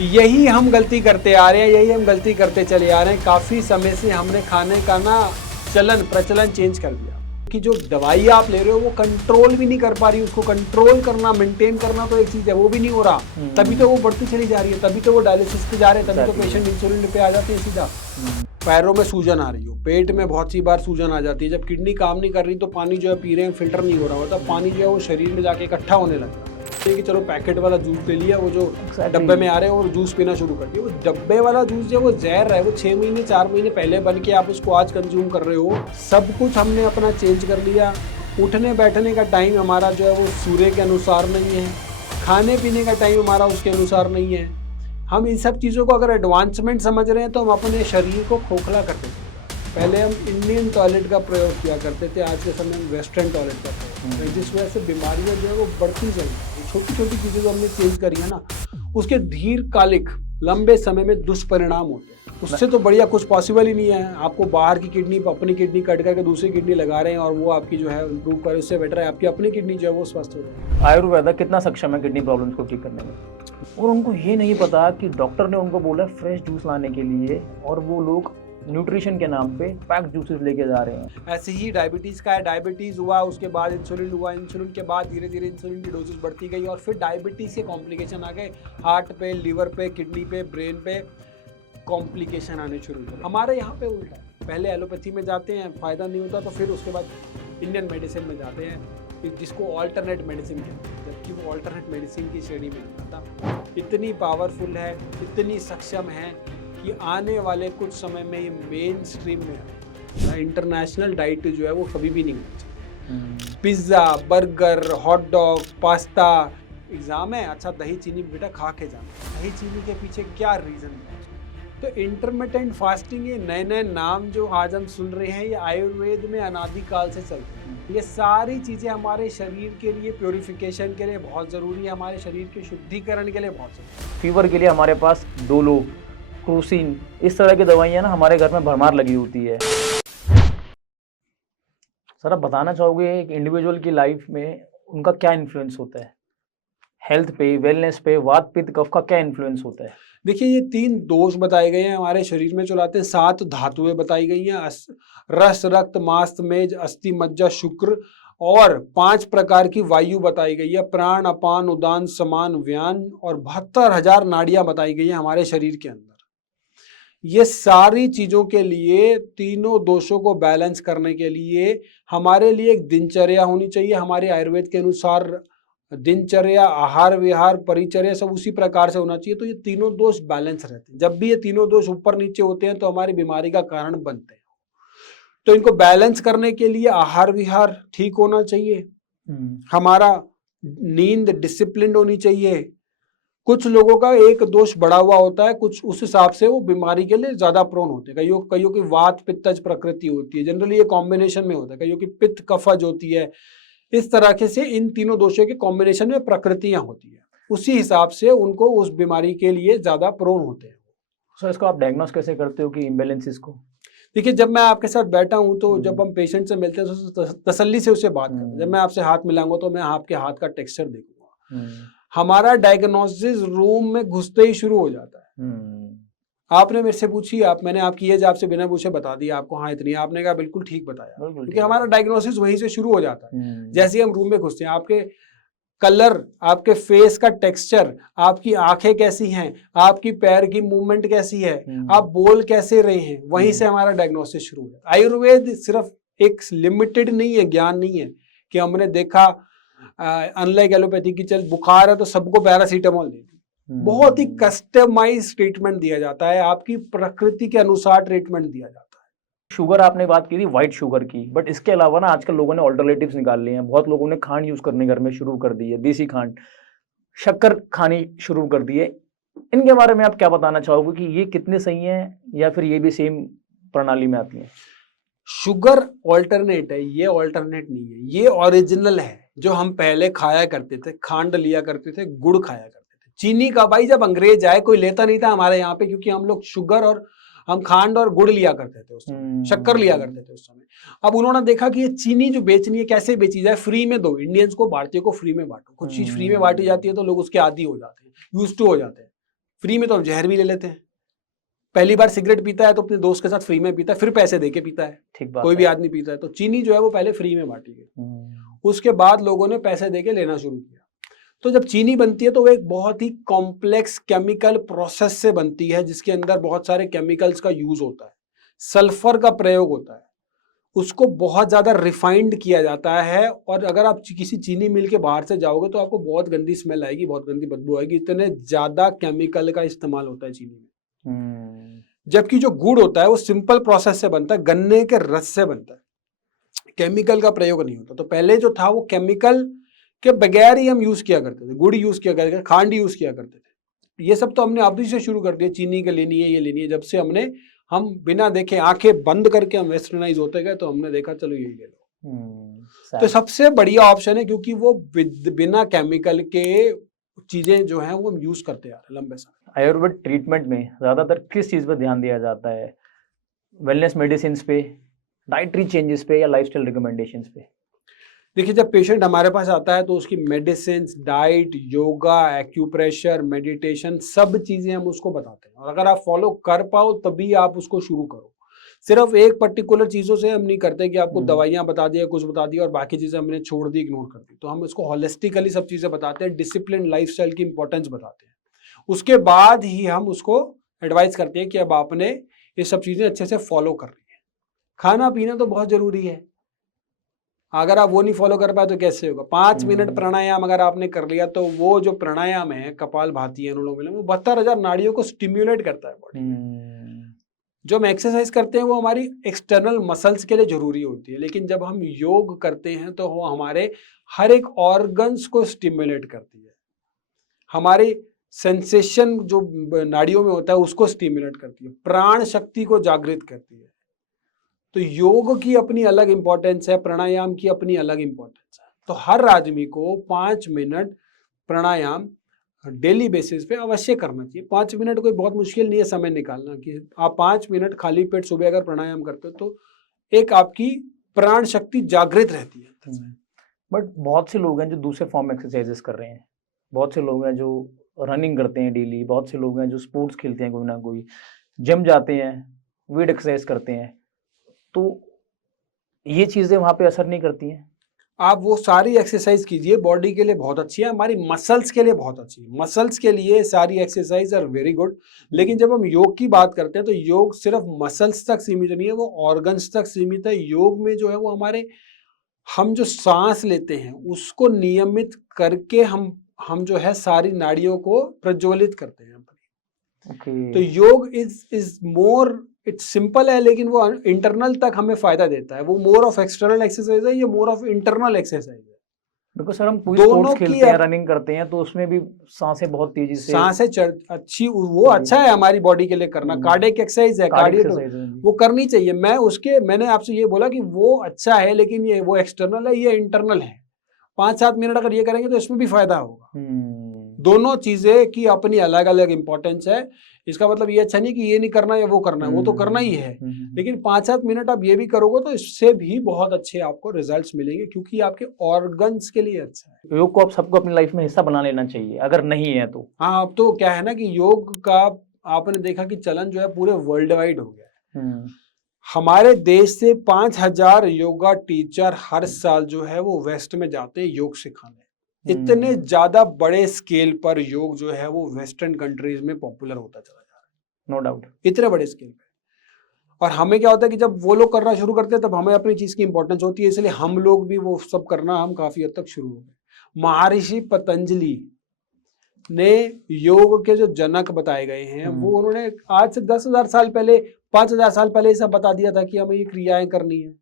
यही हम गलती करते आ रहे हैं, यही हम गलती करते चले आ रहे हैं। काफ़ी समय से हमने खाने का ना प्रचलन चेंज कर दिया कि जो दवाई आप ले रहे हो वो कंट्रोल भी नहीं कर पा रही। उसको कंट्रोल करना, मेंटेन करना तो एक चीज़ है, वो भी नहीं हो रहा। तभी तो वो बढ़ती चली जा रही है, तभी तो वो डायलिसिस पे जा रहे हैं, तभी तो पेशेंट इंसुलिन पे आ जाते हैं सीधा। पैरों में सूजन आ रही हो, पेट में बहुत सी बार सूजन आ जाती है। जब किडनी काम नहीं कर रही तो पानी जो है पी रहे हैं, फिल्टर नहीं हो रहा होता, पानी जो है वो शरीर में जाके इकट्ठा होने लगता है। कि चलो पैकेट वाला जूस ले लिया, वो जो डब्बे में आ रहे हैं और जूस पीना शुरू कर दिया। वो डब्बे वाला जूस जो वो जहर है, वो 6 महीने 4 महीने पहले बन के आप उसको आज कंज्यूम कर रहे हो। सब कुछ हमने अपना चेंज कर लिया। उठने बैठने का टाइम हमारा जो है वो सूर्य के अनुसार नहीं है, खाने पीने का टाइम हमारा उसके अनुसार नहीं है। हम इन सब चीज़ों को अगर एडवांसमेंट समझ रहे हैं तो हम अपने शरीर को खोखला कर देते हैं। पहले हम इंडियन टॉयलेट का प्रयोग किया करते थे, आज के समय में वेस्टर्न टॉयलेट का प्रयोग, जिस वजह से बीमारियां जो है वो बढ़ती चली। छोटी छोटी चीज़ें जो हमने चेंज करी है ना, उसके दीर्घकालिक लंबे समय में दुष्परिणाम होते हैं। उससे तो बढ़िया कुछ पॉसिबल ही नहीं है। आपको बाहर की किडनी, अपनी किडनी कट करके दूसरी किडनी लगा रहे हैं और वो आपकी जो है इम्प्रूव करे, उससे बेटर है आपकी अपनी किडनी जो है वो स्वस्थ हो जाए। आयुर्वेदा कितना सक्षम है किडनी प्रॉब्लम्स को ठीक करने में, और उनको ये नहीं पता कि डॉक्टर ने उनको बोला फ्रेश जूस लाने के लिए और वो लोग न्यूट्रिशन के नाम पे पैक जूसेस लेके जा रहे हैं। ऐसे ही डायबिटीज़ का है, डायबिटीज़ हुआ, उसके बाद इंसुलिन हुआ, इंसुलिन के बाद धीरे धीरे इंसुलिन की डोजेस बढ़ती गई और फिर डायबिटीज़ के कॉम्प्लिकेशन आ गए। हार्ट पे, लिवर पे, किडनी पे, ब्रेन पे कॉम्प्लिकेशन आने शुरू हुए। हमारे यहाँ पे उल्टा है, पहले एलोपैथी में जाते हैं, फ़ायदा नहीं होता तो फिर उसके बाद इंडियन मेडिसिन में जाते हैं, जिसको ऑल्टरनेट मेडिसिन कहते हैं, जबकि वो ऑल्टरनेट मेडिसिन की श्रेणी में नहीं आता। इतनी पावरफुल है, इतनी सक्षम है कि आने वाले कुछ समय में ये मेन स्ट्रीम में है। इंटरनेशनल डाइट जो है वो कभी भी नहीं होनी चाहिए। Pizza, burger, hot dog, pasta. Exam है, अच्छा दही चीनी बेटा खा के जाना। दही चीनी के पीछे क्या रीज़न है? तो इंटरमिटेंट फास्टिंग, ये नए नए नाम जो आज हम सुन रहे हैं, ये आयुर्वेद में अनादिकाल से चलते हैं। ये सारी चीज़ें हमारे शरीर के लिए, प्योरिफिकेशन के लिए बहुत ज़रूरी है, हमारे शरीर के शुद्धिकरण के लिए बहुत ज़रूरी है। फीवर के लिए हमारे पास डोलो, क्रोसिन, इस तरह की दवाइयाँ ना हमारे घर में भरमार लगी होती है। सर आप बताना चाहोगे एक इंडिविजुअल की लाइफ में उनका क्या इन्फ्लुएंस होता है, हेल्थ पे, वेलनेस पे, वात पित्त कफ का क्या इन्फ्लुएंस होता है? देखिए, ये 3 दोष बताए गए हैं हमारे शरीर में चलाते हैं। 7 धातुएं बताई गई हैं, रस, रक्त, मांस, मेद, अस्थि, मज्जा, शुक्र, और 5 प्रकार की वायु बताई गई है, प्राण, अपान, उदान, समान, व्यान, और 72,000 नाड़ियां बताई गई हैं हमारे शरीर के अंदर। ये सारी चीजों के लिए, तीनों दोषों को बैलेंस करने के लिए हमारे लिए एक दिनचर्या होनी चाहिए। हमारे आयुर्वेद के अनुसार दिनचर्या, आहार विहार, परिचर्या सब उसी प्रकार से होना चाहिए, तो ये तीनों दोष बैलेंस रहते हैं। जब भी ये तीनों दोष ऊपर नीचे होते हैं तो हमारी बीमारी का कारण बनते हैं। तो इनको बैलेंस करने के लिए आहार विहार ठीक होना चाहिए, हमारा नींद डिसिप्लिन होनी चाहिए। कुछ लोगों का एक दोष बढ़ा हुआ होता है, कुछ उस हिसाब से वो बीमारी के लिए ज्यादा प्रोन होते हैं। कईयों की वात पित्तज प्रकृति होती है, जनरली ये कॉम्बिनेशन में होता है। कईयों की पित्त कफज होती है। इस तरह से इन तीनों दोषों के कॉम्बिनेशन में प्रकृतियां होती है, उसी हिसाब से उनको उस बीमारी के लिए ज्यादा प्रोन होते हैं। सर इसको आप डायग्नोस कैसे करते हो कि इम्बैलेंसेस को? देखिए, जब मैं आपके साथ बैठा हूं तो जब हम पेशेंट से मिलते हैं तो तसल्ली से उससे बात करते हैं। जब मैं आपसे हाथ मिलाऊंगा तो मैं आपके हाथ का टेक्सचर देखूंगा। हमारा डायग्नोसिस रूम में घुसते ही शुरू हो जाता है। आपने मेरे से पूछी, मैंने आपकी एज आपसे बिना पूछे बता दी आपको, हाँ इतनी, आपने कहा बिल्कुल ठीक बताया, क्योंकि हमारा डायग्नोसिस वहीं से शुरू हो जाता है। जैसे ही हम रूम में घुसते हैं, आपके कलर, आपके फेस का टेक्सचर, आपकी आंखें कैसी हैं, आपकी पैर की मूवमेंट कैसी है, आप बोल कैसे रहे हैं, वहीं से हमारा डायग्नोसिस शुरू है। आयुर्वेद सिर्फ एक लिमिटेड नहीं है, ज्ञान नहीं है कि हमने देखा अनलाइक एलोपैथी की चल बुखार है तो सबको पैरासीटामोल दे दी। बहुत ही कस्टमाइज ट्रीटमेंट दिया जाता है, आपकी प्रकृति के अनुसार ट्रीटमेंट दिया जाता है। शुगर आपने बात की थी व्हाइट शुगर की, बट इसके अलावा ना आजकल लोगों ने ऑल्टरनेटिव्स निकाल लिए हैं। बहुत लोगों ने खांड यूज करने घर में शुरू कर दी है, देसी खांड, शक्कर खानी शुरू कर दी है। इनके बारे में आप क्या बताना चाहोगे कि ये कितने सही हैं या फिर ये भी सेम प्रणाली में आती है? शुगर ऑल्टरनेट है, ये ऑल्टरनेट नहीं है, ये ओरिजिनल है। जो हम पहले खाया करते थे, खांड लिया करते थे, गुड़ खाया करते थे। चीनी का भाई जब अंग्रेज आए कोई लेता नहीं था हमारे यहाँ पे, क्योंकि हम लोग शुगर और हम खांड और गुड़ लिया करते थे उस समय, शक्कर लिया करते थे उस समय। अब उन्होंने देखा कि ये चीनी जो बेचनी है कैसे बेची जाए, फ्री में दो, इंडियंस को, भारतीयों को फ्री में बांटो। कुछ चीज फ्री में बांटी जाती है तो लोग उसके आदी हो जाते हैं, यूज्ड टू हो जाते हैं, फ्री में तो अब जहर भी ले लेते हैं। पहली बार सिगरेट पीता है तो अपने दोस्त के साथ फ्री में पीता है, फिर पैसे दे के पीता है। ठीक बात कोई है। भी आदमी पीता है तो चीनी जो है वो पहले फ्री में बांटी गई, उसके बाद लोगों ने पैसे दे के लेना शुरू किया। तो जब चीनी बनती है तो वो एक बहुत ही कॉम्प्लेक्स केमिकल प्रोसेस से बनती है, जिसके अंदर बहुत सारे केमिकल्स का यूज होता है, सल्फर का प्रयोग होता है, उसको बहुत ज्यादा रिफाइंड किया जाता है। और अगर आप किसी चीनी मिल के बाहर से जाओगे तो आपको बहुत गंदी स्मेल आएगी, बहुत गंदी बदबू आएगी, इतने ज्यादा केमिकल का इस्तेमाल होता है चीनी में। जबकि जो गुड़ होता है वो सिंपल प्रोसेस से बनता है, गन्ने के रस से बनता है, केमिकल का प्रयोग नहीं होता। तो पहले जो था वो केमिकल के बगैर ही हम यूज किया करते थे, गुड़ यूज किया करते थे, खांड यूज किया करते थे। ये सब तो हमने अभी से शुरू कर दिया, चीनी के लेनी है, ये लेनी है। जब से हम बिना देखे आंखें बंद करके हम वेस्टर्नाइज होते गए तो हमने देखा चलो यही ले लो। तो सबसे बढ़िया ऑप्शन है, क्योंकि वो बिना केमिकल के चीजें जो हैं वो हम यूज करते आ रहे हैं लंबे समय। आयुर्वेद ट्रीटमेंट में ज्यादातर किस चीज पर ध्यान दिया जाता है? वेलनेस मेडिसिन पे, डाइटरी चेंजेस पे, या लाइफस्टाइल रिकमेंडेशंस पे? देखिए, जब पेशेंट हमारे पास आता है तो उसकी medicine, diet, yoga, acupressure, meditation, सब चीजें हम उसको बताते हैं। और अगर आप फॉलो कर पाओ तभी आप उसको शुरू करो। सिर्फ एक पर्टिकुलर चीजों से हम नहीं करते कि आपको दवाइयां बता दिया, कुछ बता दिया और बाकी चीजें हमने छोड़ दी, इग्नोर कर दी। तो हम इसको होलिस्टिकली सब चीजें बताते हैं, डिसिप्लिन लाइफस्टाइल की इंपॉर्टेंस बताते हैं। उसके बाद ही हम उसको एडवाइस करते हैं कि अब आपने ये सब चीजें अच्छे से फॉलो कर रही है। खाना पीना तो बहुत जरूरी है, अगर आप वो नहीं फॉलो कर पाए तो कैसे होगा। 5 मिनट प्राणायाम अगर आपने कर लिया तो वो जो प्राणायाम है, कपालभाति, अनुलोम विलोम, वो 72,000 नाड़ियों को स्टिम्युलेट करता है बॉडी में। जो हम एक्सरसाइज करते हैं वो हमारी एक्सटर्नल मसल्स के लिए जरूरी होती है, लेकिन जब हम योग करते हैं तो वो हमारे हर एक ऑर्गन्स को स्टिम्युलेट करती है, हमारी सेंसेशन जो नाड़ियों में होता है उसको स्टिम्युलेट करती है, प्राण शक्ति को जागृत करती है। तो योग की अपनी अलग इंपॉर्टेंस है, प्राणायाम की अपनी अलग इंपॉर्टेंस है। तो हर आदमी को 5 मिनट प्राणायाम डेली बेसिस पे अवश्य करना चाहिए। 5 मिनट कोई बहुत मुश्किल नहीं है समय निकालना, कि आप 5 मिनट खाली पेट सुबह अगर प्राणायाम करते हो तो एक आपकी प्राण शक्ति जागृत रहती है। बट बहुत से लोग हैं जो दूसरे फॉर्म में एक्सरसाइजेस कर रहे हैं, बहुत से लोग हैं जो रनिंग करते हैं डेली, बहुत से लोग हैं जो स्पोर्ट्स खेलते हैं, कोई ना कोई जिम जाते हैं, वेट एक्सरसाइज करते हैं, तो ये चीजें वहां पे असर नहीं करती हैं? आप वो सारी एक्सरसाइज कीजिए, बॉडी के लिए बहुत अच्छी है, हमारी मसल्स के लिए बहुत अच्छी है, मसल्स के लिए सारी एक्सरसाइज आर वेरी गुड। लेकिन जब हम योग की बात करते हैं तो योग सिर्फ मसल्स तक सीमित नहीं है, वो ऑर्गन्स तक सीमित है। योग में जो है वो हम जो सांस लेते हैं उसको नियमित करके हम जो है सारी नाड़ियों को प्रज्वलित करते हैं। तो योग इज मोर, इट्स सिंपल है, लेकिन वो इंटरनल तक हमें फायदा देता है। वो मोर ऑफ एक्सटर्नल एक्सरसाइज है, ये मोर ऑफ इंटरनल एक्सरसाइज है। बिल्कुल सर, हम कोई स्पोर्ट्स खेलते हैं, रनिंग करते हैं, तो उसमें भी सांसें बहुत तेजी से, सांसें अच्छी, वो अच्छा है हमारी बॉडी के लिए करना। कार्डियक एक्सरसाइज है, कार्डियो वो करनी चाहिए। मैंने आपसे ये बोला कि वो अच्छा है, लेकिन ये वो एक्सटर्नल है, ये इंटरनल है। 5-7 मिनट अगर ये करेंगे तो इसमें भी फायदा होगा। दोनों चीजें की अपनी अलग अलग इंपॉर्टेंस है। इसका मतलब ये अच्छा नहीं कि ये नहीं करना या वो करना है, वो तो करना ही है, लेकिन 5-7 मिनट आप ये भी करोगे तो इससे भी बहुत अच्छे आपको रिजल्ट्स मिलेंगे, क्योंकि आपके ऑर्गन्स के लिए अच्छा है। योग को आप सबको अपनी लाइफ में हिस्सा बना लेना चाहिए, अगर नहीं है तो। हाँ, अब तो क्या है ना कि योग का आपने देखा कि चलन जो है पूरे वर्ल्ड वाइड हो गया है। हमारे देश से 5,000 योगा टीचर हर साल जो है वो वेस्ट में जाते हैं योग सिखाने। इतने ज्यादा बड़े स्केल पर योग जो है वो वेस्टर्न कंट्रीज में पॉपुलर होता चला जा रहा है, नो डाउट, इतने बड़े स्केल पे। और हमें क्या होता है कि जब वो लोग करना शुरू करते हैं तब हमें अपनी चीज की इंपॉर्टेंस होती है, इसलिए हम लोग भी वो सब करना हम काफी हद तक शुरू हो गए। महर्षि पतंजलि ने योग के जो जनक बताए गए हैं वो उन्होंने आज से 10,000 साल पहले, 5,000 साल पहले ये सब बता दिया था कि हमें ये क्रियाएं करनी है।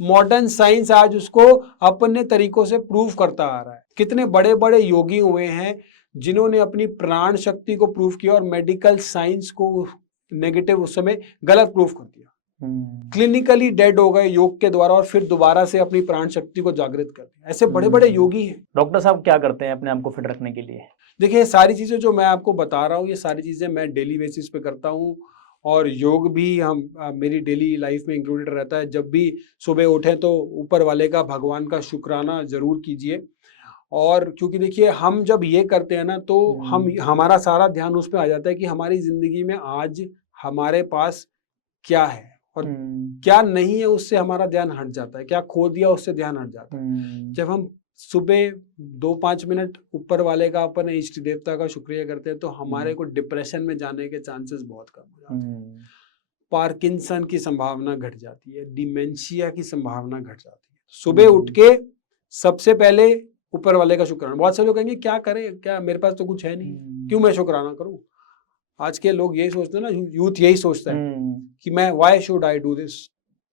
मॉडर्न साइंस आज उसको अपने तरीकों से प्रूव करता आ रहा है। कितने बड़े बड़े योगी हुए हैं जिन्होंने अपनी प्राण शक्ति को प्रूव किया और मेडिकल साइंस को नेगेटिव उस समय गलत प्रूफ कर दिया। क्लिनिकली डेड हो गए योग के द्वारा और फिर दोबारा से अपनी प्राण शक्ति को जागृत कर दिया। ऐसे बड़े बड़े योगी हैं। डॉक्टर साहब क्या करते हैं अपने आप को फिट रखने के लिए? देखिए, सारी चीजें जो मैं आपको बता रहा हूँ ये सारी चीजें मैं डेली बेसिस पे करता हूँ, और योग भी मेरी डेली लाइफ में इंक्लूडेड रहता है। जब भी सुबह उठें तो ऊपर वाले का, भगवान का शुक्राना जरूर कीजिए। और क्योंकि देखिए हम जब ये करते हैं ना तो हम हमारा सारा ध्यान उस पर आ जाता है कि हमारी जिंदगी में आज हमारे पास क्या है और क्या नहीं है, उससे हमारा ध्यान हट जाता है, क्या खो दिया उससे ध्यान हट जाता है। जब हम सुबह 2-5 मिनट ऊपर वाले का, अपने इष्ट देवता का शुक्रिया करते हैं तो हमारे को डिप्रेशन में जाने के चांसेस बहुत कम हो जाते हैं, पार्किंसन की संभावना घट जाती है, डिमेंशिया की संभावना घट जाती है। सुबह उठ के सबसे पहले ऊपर वाले का शुक्राना। बहुत से लोग कहेंगे क्या करें, क्या मेरे पास तो कुछ है नहीं, क्यों मैं शुक्राना करूं। आज के लोग यही सोचते हैं ना, यूथ यही सोचता है कि मैं why should I do this,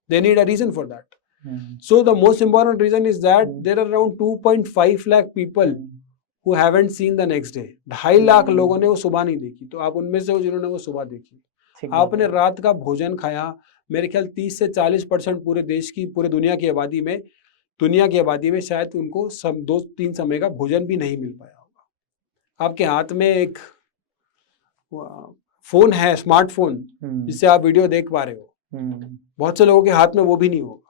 they need a reason for that. So the most important reason is that there are around 2.5 lakh people who haven't seen the next day. 2.5 lakh लोगों ने वो सुबह नहीं देखी, तो आप उनमें से हो जिन्होंने वो सुबह देखी। आपने रात का भोजन खाया, मेरे ख्याल 30 से 40% पूरे देश की, पूरे दुनिया की आबादी में शायद उनको 2-3 समय का भोजन भी नहीं मिल पाया होगा। आपके हाथ में एक फोन है, स्मार्टफोन, जिससे आप वीडियो देख पा रहे हो, बहुत से लोगों के हाथ में वो भी नहीं होगा।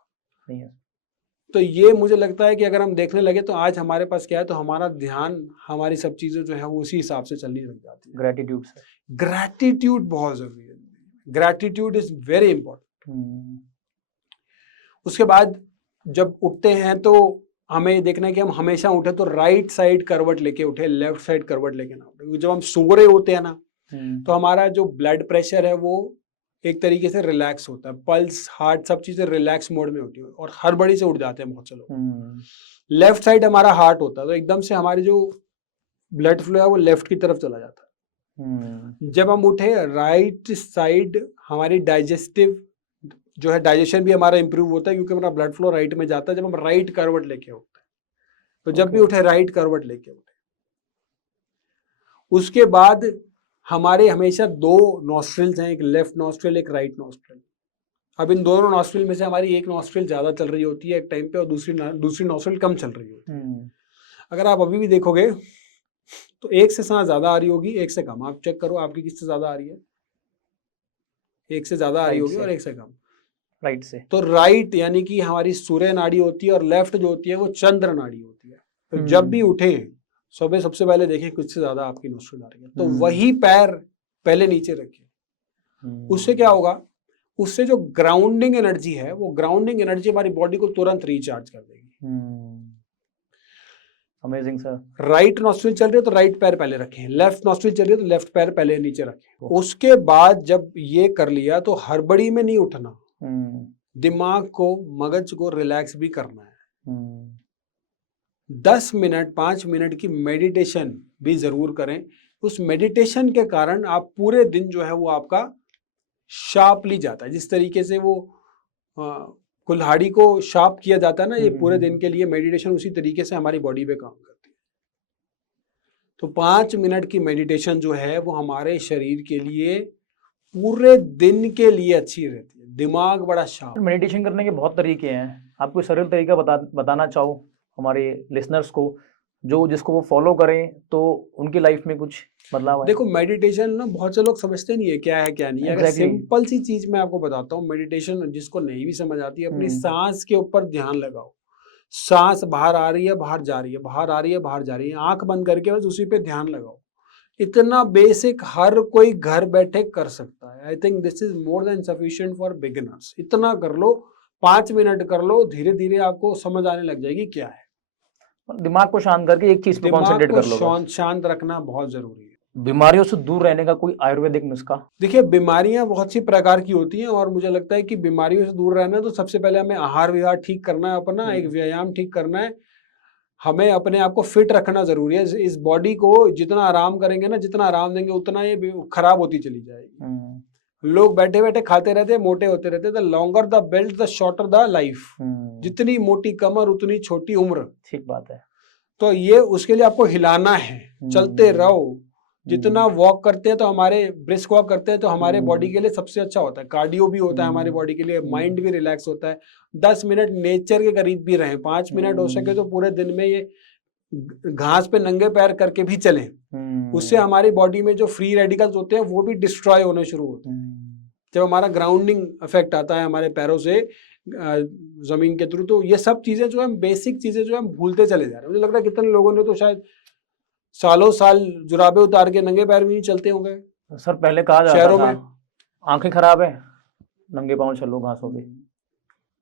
तो ये मुझे लगता है कि अगर हम देखने लगे तो आज हमारे पास क्या है, तो हमारा ध्यान, हमारी सब चीजें जो है वो उसी हिसाब से चलने लग जाती है। ग्रैटिट्यूड बहुत जरूरी है। Gratitude is very important. उसके बाद जब उठते हैं तो हमें देखना है कि हम हमेशा उठे तो राइट साइड करवट लेके उठे, लेफ्ट साइड करवट लेके ना उठे। जब हम सो रहे होते हैं ना तो हमारा जो ब्लड प्रेशर है वो एक तरीके से रिलैक्स होता है, पल्स, हार्ट, सब चीजें रिलैक्स मोड में होती है और हड़बड़ी से उठ जाते हैं बहुत से लोग। लेफ्ट साइड हमारा हार्ट होता है तो एकदम से हमारी जो ब्लड फ्लो है वो लेफ्ट की तरफ चला जाता है। जब हम उठे राइट साइड, हमारी डाइजेस्टिव जो है, डाइजेशन भी हमारा इंप्रूव होता है क्योंकि हमारा ब्लड फ्लो राइट में जाता है जब हम राइट करवट लेके उठते हैं। तो जब भी उठे राइट करवट लेके उठे। उसके बाद हमारे हमेशा 2 नॉस्ट्रिल्स हैं, एक लेफ्ट नॉस्ट्रिल, एक राइट नॉस्ट्रिल। अब इन दोनों नॉस्ट्रिल में से हमारी एक नॉस्ट्रिल ज्यादा चल रही होती है एक टाइम पे और दूसरी नॉस्ट्रिल कम चल रही होती है। अगर आप अभी भी देखोगे तो एक से सांस ज्यादा आ रही होगी, एक से कम। आप चेक करो आपकी किससे ज्यादा आ रही है, एक से ज्यादा आ रही होगी और एक से कम राइट से। तो राइट यानी कि हमारी सूर्य नाड़ी होती है और लेफ्ट जो होती है वो चंद्र नाड़ी होती है। तो जब भी उठे सुबह सबसे पहले देखें कुछ से ज्यादा आपकी नोस्ट्रिल आ रही है तो वही पैर पहले नीचे रखें। उससे क्या होगा, उससे जो ग्राउंडिंग एनर्जी है वो ग्राउंडिंग एनर्जी हमारी बॉडी को तुरंत रिचार्ज कर देगी। Amazing sir. राइट नॉस्ट्रिल चल रही है तो राइट पैर पहले रखें, लेफ्ट नॉस्ट्रिल चल रही है तो लेफ्ट पैर पहले नीचे रखें। उसके बाद जब ये कर लिया तो हड़बड़ी में नहीं उठना, दिमाग को, मगज को रिलैक्स भी करना है। 10 मिनट 5 मिनट की मेडिटेशन भी जरूर करें। उस मेडिटेशन के कारण आप पूरे दिन जो है वो आपका शार्पली जाता है। जिस तरीके से वो कुल्हाड़ी को शार्प किया जाता है ना, ये पूरे दिन के लिए मेडिटेशन उसी तरीके से हमारी बॉडी पे काम करती है। तो 5 मिनट की मेडिटेशन जो है वो हमारे शरीर के लिए पूरे दिन के लिए अच्छी रहती है। दिमाग बड़ा शार्प। मेडिटेशन करने के बहुत तरीके हैं, आप कोई सरल तरीका बताना चाहो हमारे लिसनर्स को, जो जिसको वो फॉलो करें तो उनकी लाइफ में कुछ बदलाव है? देखो मेडिटेशन ना बहुत से लोग समझते नहीं है क्या है क्या नहीं है। अगर सिंपल सी चीज मैं आपको बताता हूँ, मेडिटेशन जिसको नहीं भी समझ आती है, अपनी सांस के ऊपर ध्यान लगाओ। सांस बाहर आ रही है, बाहर जा रही है, बाहर आ रही है, बाहर जा रही है, आंख बंद करके बस उसी पे ध्यान लगाओ। इतना बेसिक हर कोई घर बैठे कर सकता है। I think this is more than sufficient for beginners. इतना कर लो, 5 मिनट कर लो, धीरे धीरे आपको समझ आने लग जाएगी क्या है। दिमाग को शांत करके एक चीज पे कॉन्सेंट्रेट कर लो। शांत रखना बहुत जरूरी है। बीमारियों से दूर रहने का कोई आयुर्वेदिक नुस्खा? देखिए बीमारियां बहुत सी प्रकार की होती हैं और मुझे लगता है कि बीमारियों से दूर रहना है तो सबसे पहले हमें आहार विहार ठीक करना है, अपना एक व्यायाम ठीक करना है। हमें अपने आप को फिट रखना जरूरी है। इस बॉडी को जितना आराम करेंगे ना, जितना आराम देंगे उतना ये खराब होती चली जाएगी। लोग बैठे बैठे खाते रहते, मोटे होते रहते। The longer the belt the shorter the life. जितनी मोटी कमर उतनी छोटी उम्र। ठीक बात है। तो ये उसके लिए आपको हिलाना है, चलते रहो। जितना वॉक करते हैं तो हमारे ब्रिस्क वॉक करते हैं तो हमारे बॉडी के लिए सबसे अच्छा होता है। कार्डियो भी होता है हमारी बॉडी के लिए, माइंड भी रिलैक्स होता है। 10 मिनट नेचर के करीब भी रहें, 5 मिनट हो सके तो पूरे दिन में ये घास पे नंगे पैर करके भी चलें। उससे हमारी बॉडी में जो फ्री रेडिकल्स होते हैं वो भी डिस्ट्रॉय होने शुरू होते हैं। जब हमारा ग्राउंडिंग इफेक्ट आता है हमारे पैरों से, जमीन के थ्रू। तो ये सब चीजें जो है, बेसिक चीजें जो है हम भूलते चले जा रहे हैं। मुझे लग रहा है कितने लोगों ने तो शायद सालों साल जुराबे उतार के नंगे पैर भी नहीं चलते होंगे सर पहले कहा जाता शहरों था में। आंखें खराब है नंगे पाँव चलो घासों पे,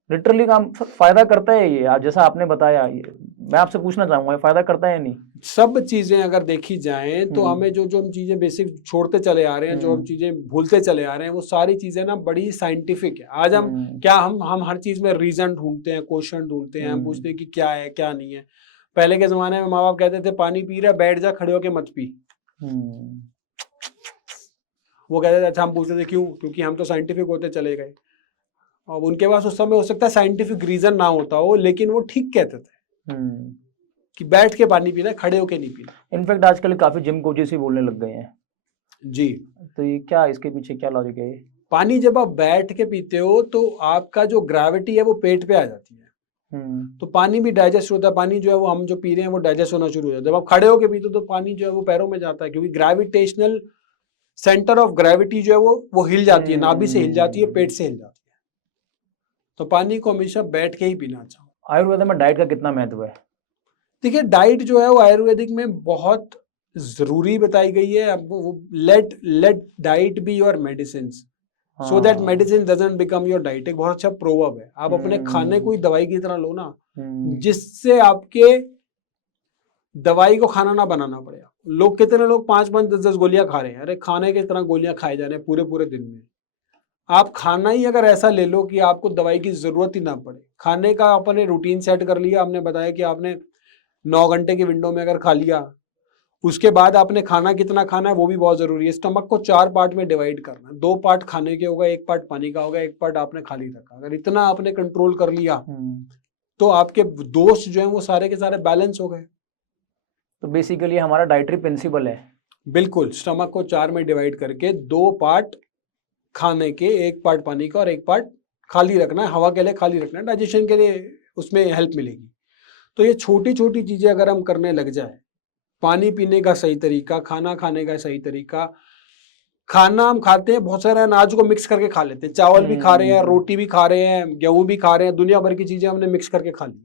लिटरली काम सर फायदा करता है ये, आज जैसा आपने बताया ये मैं आपसे पूछना चाहूंगा ये फायदा करता है या नहीं? सब चीजें अगर देखी जाएं तो हमें जो जो हम चीजें बेसिक छोड़ते चले आ रहे हैं, जो हम चीजें भूलते चले आ रहे हैं, वो सारी चीजें ना बड़ी साइंटिफिक है। आज हम क्या हम हर चीज में रीजन ढूंढते हैं, क्वेश्चन ढूंढते हैं, हम पूछते हैं कि क्या है क्या नहीं है। पहले के जमाने में माँ बाप कहते थे पानी पी रहा बैठ जा, खड़े होके मत पी। वो कहते थे अच्छा, हम पूछते थे क्यों, क्योंकि हम तो साइंटिफिक होते चले गए। अब उनके पास उस समय हो सकता है साइंटिफिक रीजन ना होता हो, लेकिन वो ठीक कहते थे कि बैठ के पानी पीना, खड़े होके नहीं पीना। इनफैक्ट आजकल काफी जिम कोचेस ही बोलने लग गए हैं जी। तो ये क्या इसके पीछे क्या लॉजिक है? पानी जब आप बैठ के पीते हो तो आपका जो ग्रेविटी है वो पेट पे आ जाती है, तो पानी भी डाइजेस्ट होता है। पानी जो है वो हम जो पी रहे हैं वो डाइजेस्ट होना शुरू हो जाता है। जब आप खड़े होके पीते हो तो पानी जो है वो पैरों में जाता है, क्योंकि ग्रेविटेशनल सेंटर ऑफ ग्रेविटी जो है वो हिल जाती है, नाभि से हिल जाती है, पेट से हिल जाती है। तो पानी को हमेशा बैठ के ही पीना चाहिए। आयुर्वेद में डाइट का कितना महत्व है? देखिए डाइट जो है वो आयुर्वेदिक में बहुत जरूरी बताई गई है। अब let diet be your medicine so that medicine doesn't become your diet. एक बहुत अच्छा प्रोवर्ब है। आप अपने खाने को ही दवाई की तरह लो ना, जिससे आपके दवाई को खाना ना बनाना पड़ेगा। लोग कितने लोग 5-5 10-10 गोलियां खा रहे हैं। अरे खाने की तरह गोलियां खाए जा रहे हैं पूरे पूरे दिन में। आप खाना ही अगर ऐसा ले लो कि आपको दवाई की जरूरत ही ना पड़े। खाने का आपने रूटीन सेट कर लिया, आपने बताया कि आपने 9 घंटे की विंडो में अगर खा लिया, उसके बाद आपने खाना कितना खाना है वो भी बहुत जरूरी है। स्टमक को 4 पार्ट में डिवाइड करना है, 2 पार्ट खाने के होगा, 1 पार्ट पानी का होगा, 1 पार्ट आपने खाली रखा। अगर इतना आपने कंट्रोल कर लिया तो आपके दोष जो है वो सारे के सारे बैलेंस हो गए। तो बेसिकली हमारा डाइटरी प्रिंसिपल है बिल्कुल, स्टमक को 4 में डिवाइड करके 2 पार्ट खाने के, 1 पार्ट पानी का और 1 पार्ट खाली रखना है। हवा के लिए खाली रखना है, डाइजेशन के लिए उसमें हेल्प मिलेगी। तो ये छोटी छोटी चीजें अगर हम करने लग जाए, पानी पीने का सही तरीका, खाना खाने का सही तरीका। खाना हम खाते हैं बहुत सारे अनाज को मिक्स करके खा लेते हैं, चावल भी खा रहे हैं, रोटी भी खा रहे हैं, गेहूं भी खा रहे हैं, दुनिया भर की चीजें हमने मिक्स करके खा ली।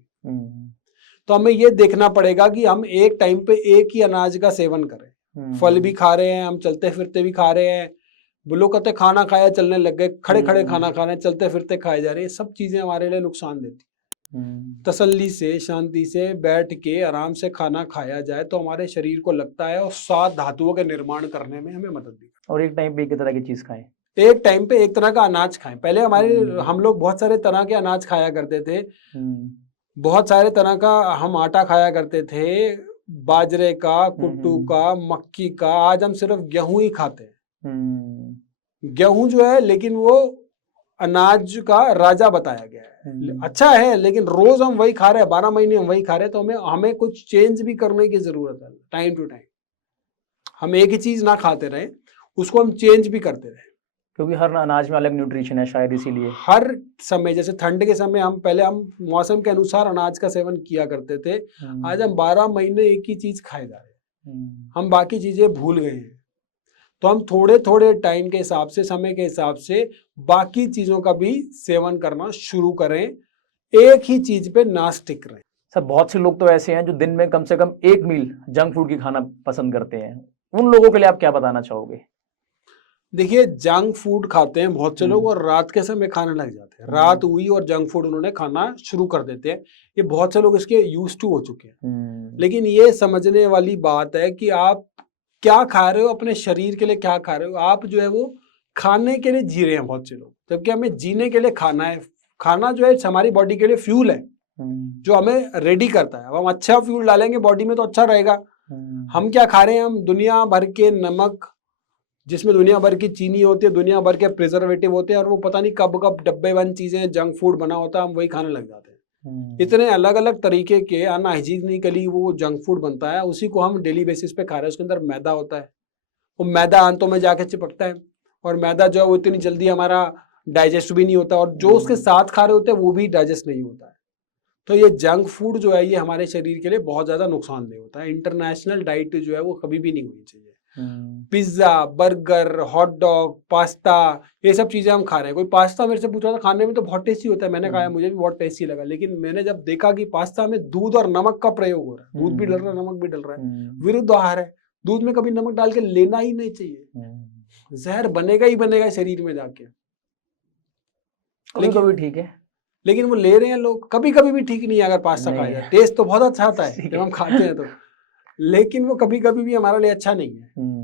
तो हमें ये देखना पड़ेगा कि हम एक टाइम पे एक ही अनाज का सेवन करें। फल भी खा रहे हैं, हम चलते फिरते भी खा रहे हैं। लोग कहते खाना खाया चलने लग गए, खड़े खड़े खाना खा रहे हैं, चलते फिरते खाए जा रहे हैं। सब चीजें हमारे लिए नुकसान देती। तसल्ली से, शांति से बैठ के आराम से खाना खाया जाए तो हमारे शरीर को लगता है और 7 धातुओं के निर्माण करने में हमें मदद भी। और एक टाइम पे एक तरह की चीज खाएं, एक टाइम पे एक तरह का अनाज खाएं। पहले हम लोग बहुत सारे तरह के अनाज खाया करते थे, बहुत सारे तरह का हम आटा खाया करते थे, बाजरे का, कुट्टू का, मक्की का। आज हम सिर्फ गेहूं ही खाते हैं। गेहूं जो है लेकिन वो अनाज का राजा बताया गया है। अच्छा है, लेकिन रोज हम वही खा रहे हैं, 12 महीने हम वही खा रहे हैं। तो हमें कुछ चेंज भी करने की जरूरत है। टाइम टू टाइम हम एक ही चीज ना खाते रहे, उसको हम चेंज भी करते रहे, क्योंकि हर अनाज में अलग न्यूट्रिशन है शायद इसीलिए। हर समय, जैसे ठंड के समय हम मौसम के अनुसार अनाज का सेवन किया करते थे। आज हम 12 महीने एक ही चीज खाए जा रहे हैं, हम बाकी चीजें भूल गए हैं। तो हम थोड़े थोड़े टाइम के हिसाब से, समय के हिसाब से बाकी चीजों का भी सेवन करना शुरू करें, एक ही चीज पे ना स्टिक रहें। सर बहुत से लोग तो ऐसे हैं जो दिन में कम से कम 1 मील जंक फूड की खाना पसंद करते हैं, उन लोगों के लिए आप क्या बताना चाहोगे? देखिए जंक फूड खाते हैं बहुत से लोग और रात के समय खाने लग जाते हैं। रात हुई और जंक फूड उन्होंने खाना शुरू कर देते हैं। ये बहुत से लोग इसके यूज टू हो चुके हैं। लेकिन ये समझने वाली बात है कि आप क्या खा रहे हो, अपने शरीर के लिए क्या खा रहे हो। आप जो है वो खाने के लिए जी रहे हैं बहुत से लोग, जबकि हमें जीने के लिए खाना है। खाना जो है हमारी बॉडी के लिए फ्यूल है, जो हमें रेडी करता है। अब हम अच्छा फ्यूल डालेंगे बॉडी में तो अच्छा रहेगा। हम क्या खा रहे हैं, हम दुनिया भर के नमक, जिसमें दुनिया भर की चीनी होती है, दुनिया भर के प्रिजर्वेटिव होते हैं, और वो पता नहीं कब कब डब्बे बंद चीजें, जंक फूड बना होता है, हम वही खाने लग जाते हैं। इतने अलग अलग तरीके के अनहाइजीनिकली वो जंक फूड बनता है, उसी को हम डेली बेसिस पे खा रहे हैं। उसके अंदर मैदा होता है, वो मैदा आंतों में जाके चिपकता है, और मैदा जो है वो इतनी जल्दी हमारा डाइजेस्ट भी नहीं होता, और जो उसके साथ खा रहे होते हैं वो भी डाइजेस्ट नहीं होता है। तो ये जंक फूड जो है ये हमारे शरीर के लिए बहुत ज्यादा नुकसानदेह होता है। इंटरनेशनल डाइट जो है वो कभी भी नहीं होनी चाहिए। Pizza, burger, hot dog, pasta, ये सब चीजें हम खा रहे हैं। कोई पास्ता मेरे से पूछ रहा था, खाने में तो बहुत टेस्टी होता है, मैंने कहा मुझे भी बहुत टेस्टी लगा, लेकिन मैंने जब देखा कि पास्ता में दूध और नमक का प्रयोग हो रहा है, दूध भी डल रहा है, नमक भी डल रहा है, विरुद्ध आहार है। दूध में कभी नमक डाल के लेना ही नहीं चाहिए, जहर बनेगा ही बनेगा शरीर में जाके। कभी ठीक है, लेकिन वो ले रहे हैं लोग। कभी कभी भी ठीक नहीं है अगर पास्ता खाया जाए, टेस्ट तो बहुत अच्छा आता है जब हम खाते हैं तो, लेकिन वो कभी कभी भी हमारे लिए अच्छा नहीं है।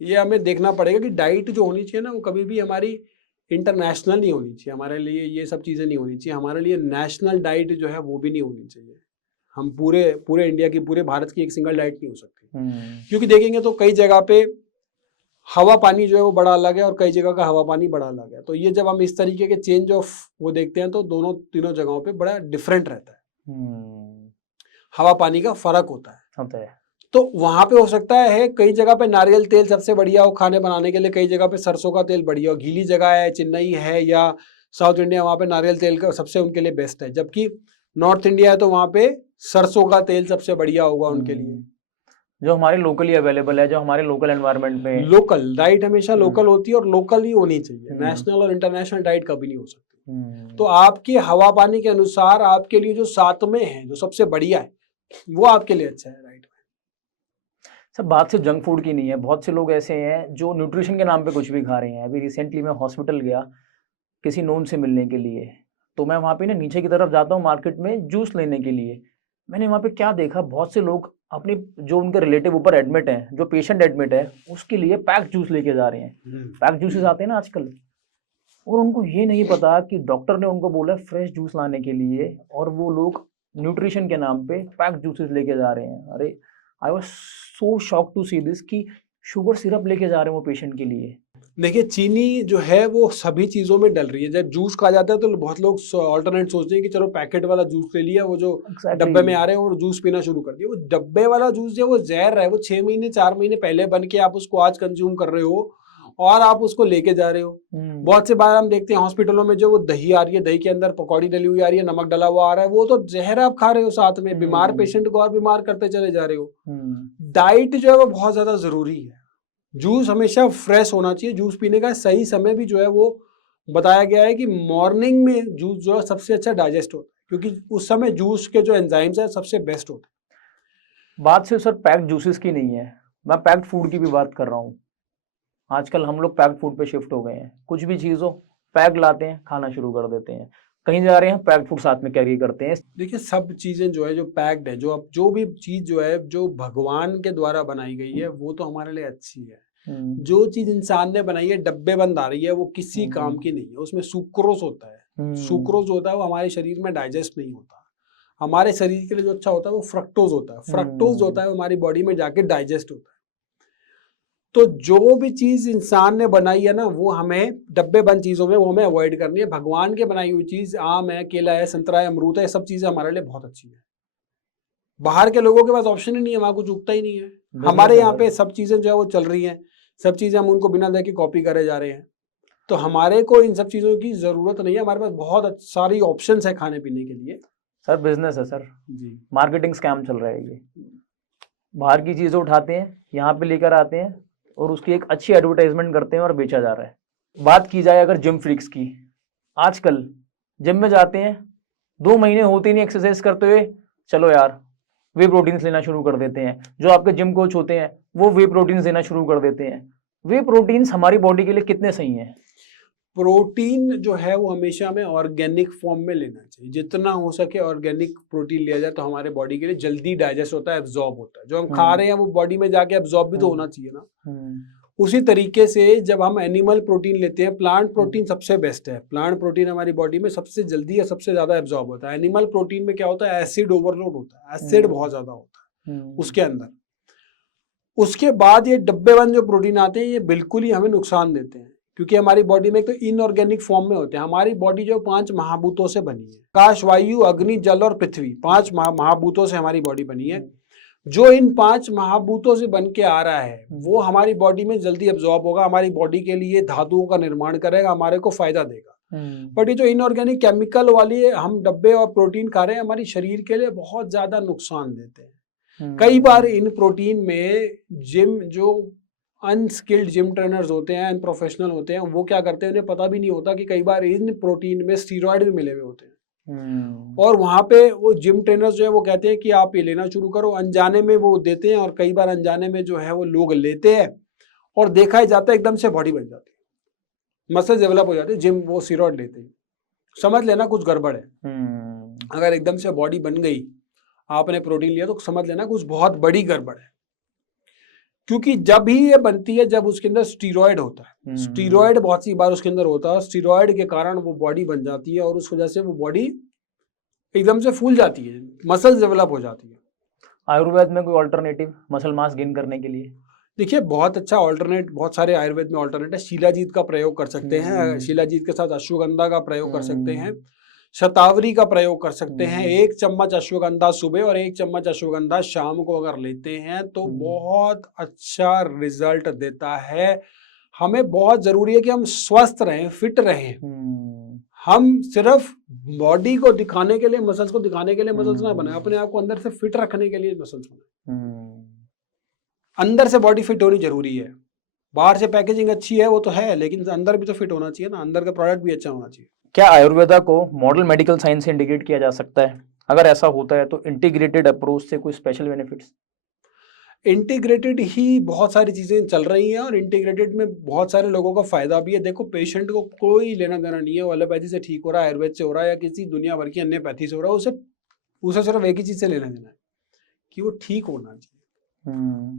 ये हमें देखना पड़ेगा कि डाइट जो होनी चाहिए ना, वो कभी भी हमारी इंटरनेशनल नहीं होनी चाहिए। हमारे लिए ये सब चीज़ें नहीं होनी चाहिए, हमारे लिए नेशनल डाइट जो है वो भी नहीं होनी चाहिए। हम पूरे इंडिया की, पूरे भारत की एक सिंगल डाइट नहीं हो सकती, क्योंकि देखेंगे तो कई जगह पे हवा पानी जो है वो बड़ा अलग है और कई जगह का हवा पानी बड़ा अलग है। तो ये जब हम इस तरीके के चेंज ऑफ वो देखते हैं तो दोनों तीनों जगहों पे बड़ा डिफरेंट रहता है, हवा पानी का फर्क होता है। तो वहां पे हो सकता है कई जगह पे नारियल तेल सबसे बढ़िया हो खाने बनाने के लिए, कई जगह पे सरसों का तेल बढ़िया हो। गीली जगह है, चेन्नई है या साउथ इंडिया, वहां पे नारियल तेल का सबसे उनके लिए बेस्ट है, जबकि नॉर्थ इंडिया है तो वहां पे सरसों का तेल सबसे बढ़िया होगा उनके लिए, जो हमारे लोकली अवेलेबल है, जो हमारे लोकल एनवायरनमेंट में। लोकल डाइट हमेशा लोकल होती है और लोकल ही होनी चाहिए, नेशनल और इंटरनेशनल डाइट कभी नहीं हो सकती। तो आपकी हवा पानी के अनुसार आपके लिए जो साथ में है, जो सबसे बढ़िया है, वो आपके लिए अच्छा है। राइट सर, बात सिर्फ जंक फूड की नहीं है, बहुत से लोग ऐसे हैं जो न्यूट्रिशन के नाम पे कुछ भी खा रहे हैं। अभी रिसेंटली मैं हॉस्पिटल गया किसी नोन से मिलने के लिए, तो मैं वहाँ पे ना नीचे की तरफ जाता हूँ मार्केट में जूस लेने के लिए। मैंने वहाँ पे क्या देखा, बहुत से लोग अपने जो उनके रिलेटिव ऊपर एडमिट है, जो पेशेंट एडमिट है, उसके लिए पैक जूस लेके जा रहे हैं। पैक जूसेस आते हैं ना आजकल, और उनको ये नहीं पता कि डॉक्टर ने उनको बोला फ्रेश जूस लाने के लिए, और वो लोग न्यूट्रिशन के नाम पे पैक जूसेस लेके जा रहे हैं। अरे I was so shock to see this कि शुगर सिरप लेके जा रहे हैं वो पेशेंट के लिए। देखिए, चीनी जो है वो सभी चीज़ों में डल रही है। जब जूस खा जाता है तो बहुत लोग ऑल्टरनेट सोचते हैं कि चलो पैकेट वाला जूस ले लिया, वो जो डब्बे में आ रहे हैं, और जूस पीना शुरू कर दिया। वो डब्बे वाला जूस जो है वो जहर है, वो 6 महीने 4 महीने पहले बन के आप उसको आज कंज्यूम कर रहे हो और आप उसको लेके जा रहे हो। बहुत से बार हम देखते हैं हॉस्पिटलों में जो वो दही आ रही है, दही के अंदर पकौड़ी डली हुई आ रही है, नमक डला हुआ आ रहा है, वो तो जहर आप खा रहे हो, साथ में बीमार पेशेंट को और बीमार करते चले जा रहे हो। डाइट जो है वो बहुत ज्यादा जरूरी है। जूस हमेशा फ्रेश होना चाहिए। जूस पीने का सही समय भी जो है वो बताया गया है कि मॉर्निंग में जूस जो है सबसे अच्छा डाइजेस्ट होता है, क्योंकि उस समय जूस के जो एंजाइम्स है सबसे बेस्ट होते हैं। बात सिर्फ सर पैक्ड जूसेस की नहीं है, मैं पैक्ड फूड की भी बात कर रहा हूँ। आजकल हम लोग पैक्ड फूड पे शिफ्ट हो गए हैं। कुछ भी चीज़ हो पैक लाते हैं, खाना शुरू कर देते हैं। कहीं जा रहे हैं पैक्ड फूड साथ में कैरी करते हैं। देखिए, सब चीज़ें जो है जो पैक्ड है, जो भी चीज़ जो है जो भगवान के द्वारा बनाई गई है वो तो हमारे लिए अच्छी है। जो चीज इंसान ने बनाई है डब्बे बंद आ रही है, वो किसी काम की नहीं है। उसमें सुक्रोज होता है, सुक्रोज होता है, वो हमारे शरीर में डाइजेस्ट नहीं होता। हमारे शरीर के लिए जो अच्छा होता है वो फ्रक्टोज होता है। फ्रक्टोज होता है वो हमारी बॉडी में जाके डाइजेस्ट होता है। तो जो भी चीज इंसान ने बनाई है ना, वो हमें डब्बे बंद चीजों में वो हमें अवॉइड करनी है। भगवान के बनाई हुई चीज, आम है, केला है, संतरा है, अमरूद है, ये सब चीजें हमारे लिए बहुत अच्छी है। बाहर के लोगों के पास ऑप्शन ही नहीं है, वहां कुछ उगता ही नहीं है। हमारे यहाँ पे सब चीजें जो है वो चल रही हैं, सब चीजें हम उनको बिना देखे कॉपी करे जा रहे हैं। तो हमारे को इन सब चीजों की जरूरत नहीं है। हमारे पास बहुत सारी ऑप्शंस है खाने पीने के लिए। सर बिजनेस है सर जी, मार्केटिंग स्कैम चल रहा है ये। बाहर की चीजें उठाते हैं, यहाँ पे लेकर आते हैं और उसकी एक अच्छी एडवर्टाइजमेंट करते हैं और बेचा जा रहा है। बात की जाए अगर जिम फ्रीक्स की, आजकल जिम में जाते हैं, 2 महीने होते नहीं एक्सरसाइज करते हुए, चलो यार वे प्रोटीन्स लेना शुरू कर देते हैं। जो आपके जिम कोच होते हैं वो वे प्रोटीन्स देना शुरू कर देते हैं। वे प्रोटीन्स हमारी बॉडी के लिए कितने सही हैं? प्रोटीन जो है वो हमेशा हमें ऑर्गेनिक फॉर्म में लेना चाहिए। जितना हो सके ऑर्गेनिक प्रोटीन लिया जाए तो हमारे बॉडी के लिए जल्दी डाइजेस्ट होता है, एब्जॉर्ब होता है। जो हम खा रहे हैं वो बॉडी में जाके एब्जॉर्ब भी तो होना चाहिए ना। उसी तरीके से जब हम एनिमल प्रोटीन लेते हैं, प्लांट प्रोटीन सबसे बेस्ट है। प्लांट प्रोटीन हमारी बॉडी में सबसे जल्दी या सबसे ज्यादा एब्जॉर्ब होता है। एनिमल प्रोटीन में क्या होता है, एसिड ओवरलोड होता है, एसिड बहुत ज्यादा होता है उसके अंदर। उसके बाद ये डब्बे बंद जो प्रोटीन आते हैं ये बिल्कुल ही हमें नुकसान देते हैं, क्योंकि हमारी बॉडी में एक तो इनऑर्गेनिक फॉर्म में होते हैं। हमारी बॉडी जो 5 महाभूतों से बनी है, आकाश, वायु, अग्नि, जल और पृथ्वी, 5 महाभूतों से हमारी बॉडी बनी है। जो इन 5 महाभूतों से बन के आ रहा है वो हमारी बॉडी में जल्दी एब्जॉर्ब होगा, हमारी बॉडी के लिए धातुओं का निर्माण करेगा, हमारे को फायदा देगा। बट ये जो इनऑर्गेनिक केमिकल वाली हम डब्बे और प्रोटीन खा रहे हैं, हमारी शरीर के लिए बहुत ज्यादा नुकसान देते हैं। कई बार इन प्रोटीन में जिम जो अनस्किल्ड जिम ट्रेनर्स होते हैं, अनप्रोफेशनल होते हैं, वो क्या करते हैं, उन्हें पता भी नहीं होता कि कई बार इन प्रोटीन में स्टीरॉयड भी मिले हुए होते हैं। और वहां पे वो जिम ट्रेनर्स जो है वो कहते हैं कि आप ये लेना शुरू करो, अनजाने में वो देते हैं, और कई बार अनजाने में जो है वो लोग लेते हैं और देखा ही जाता है एकदम से बॉडी बन जाती है, मसल डेवलप हो जाती है। जिम वो स्टीरॉयड लेते हैं, समझ लेना कुछ गड़बड़ है। अगर एकदम से बॉडी बन गई, आपने प्रोटीन लिया, तो समझ लेना कुछ बहुत बड़ी गड़बड़ है, क्योंकि जब ही ये बनती है जब उसके अंदर स्टीरॉयड होता है। स्टीरॉयड बहुत सी बार उसके अंदर होता है, स्टीरॉयड के कारण वो बॉडी बन जाती है और उस वजह से वो बॉडी एकदम से फूल जाती है, मसल डेवलप हो जाती है। आयुर्वेद में कोई ऑल्टरनेटिव मसल मास गेन करने के लिए? देखिए, बहुत अच्छा ऑल्टरनेट, बहुत सारे आयुर्वेद में ऑल्टरनेट है। शिलाजीत का प्रयोग कर सकते हैं, शिलाजीत के साथ अश्वगंधा का प्रयोग कर सकते हैं, शतावरी का प्रयोग कर सकते हैं। 1 चम्मच अश्वगंधा सुबह और 1 चम्मच अश्वगंधा शाम को अगर लेते हैं तो बहुत अच्छा रिजल्ट देता है। हमें बहुत जरूरी है कि हम स्वस्थ रहें, फिट रहें। हम सिर्फ बॉडी को दिखाने के लिए, मसल्स को दिखाने के लिए मसल्स ना बनाए, अपने आप को अंदर से फिट रखने के लिए मसल्स बनाए। अंदर से बॉडी फिट होनी जरूरी है। बाहर से पैकेजिंग अच्छी है वो तो है, लेकिन अंदर भी तो फिट होना चाहिए ना, अंदर का प्रोडक्ट भी अच्छा होना चाहिए। क्या आयुर्वेदा को मॉडल मेडिकल साइंस से इंटीग्रेट किया जा सकता है? अगर ऐसा होता है तो इंटीग्रेटेड अप्रोच से कोई स्पेशल बेनिफिट्स? इंटीग्रेटेड ही बहुत सारी चीज़ें चल रही हैं और इंटीग्रेटेड में बहुत सारे लोगों का फायदा भी है। देखो, पेशेंट को कोई लेना देना नहीं है वो एलोपैथी से ठीक हो रहा है, आयुर्वेद से हो रहा है, या किसी दुनिया भर की अन्य पैथी से हो रहा है, उसे सिर्फ एक ही चीज़ से लेना देना है कि वो ठीक होना चाहिए।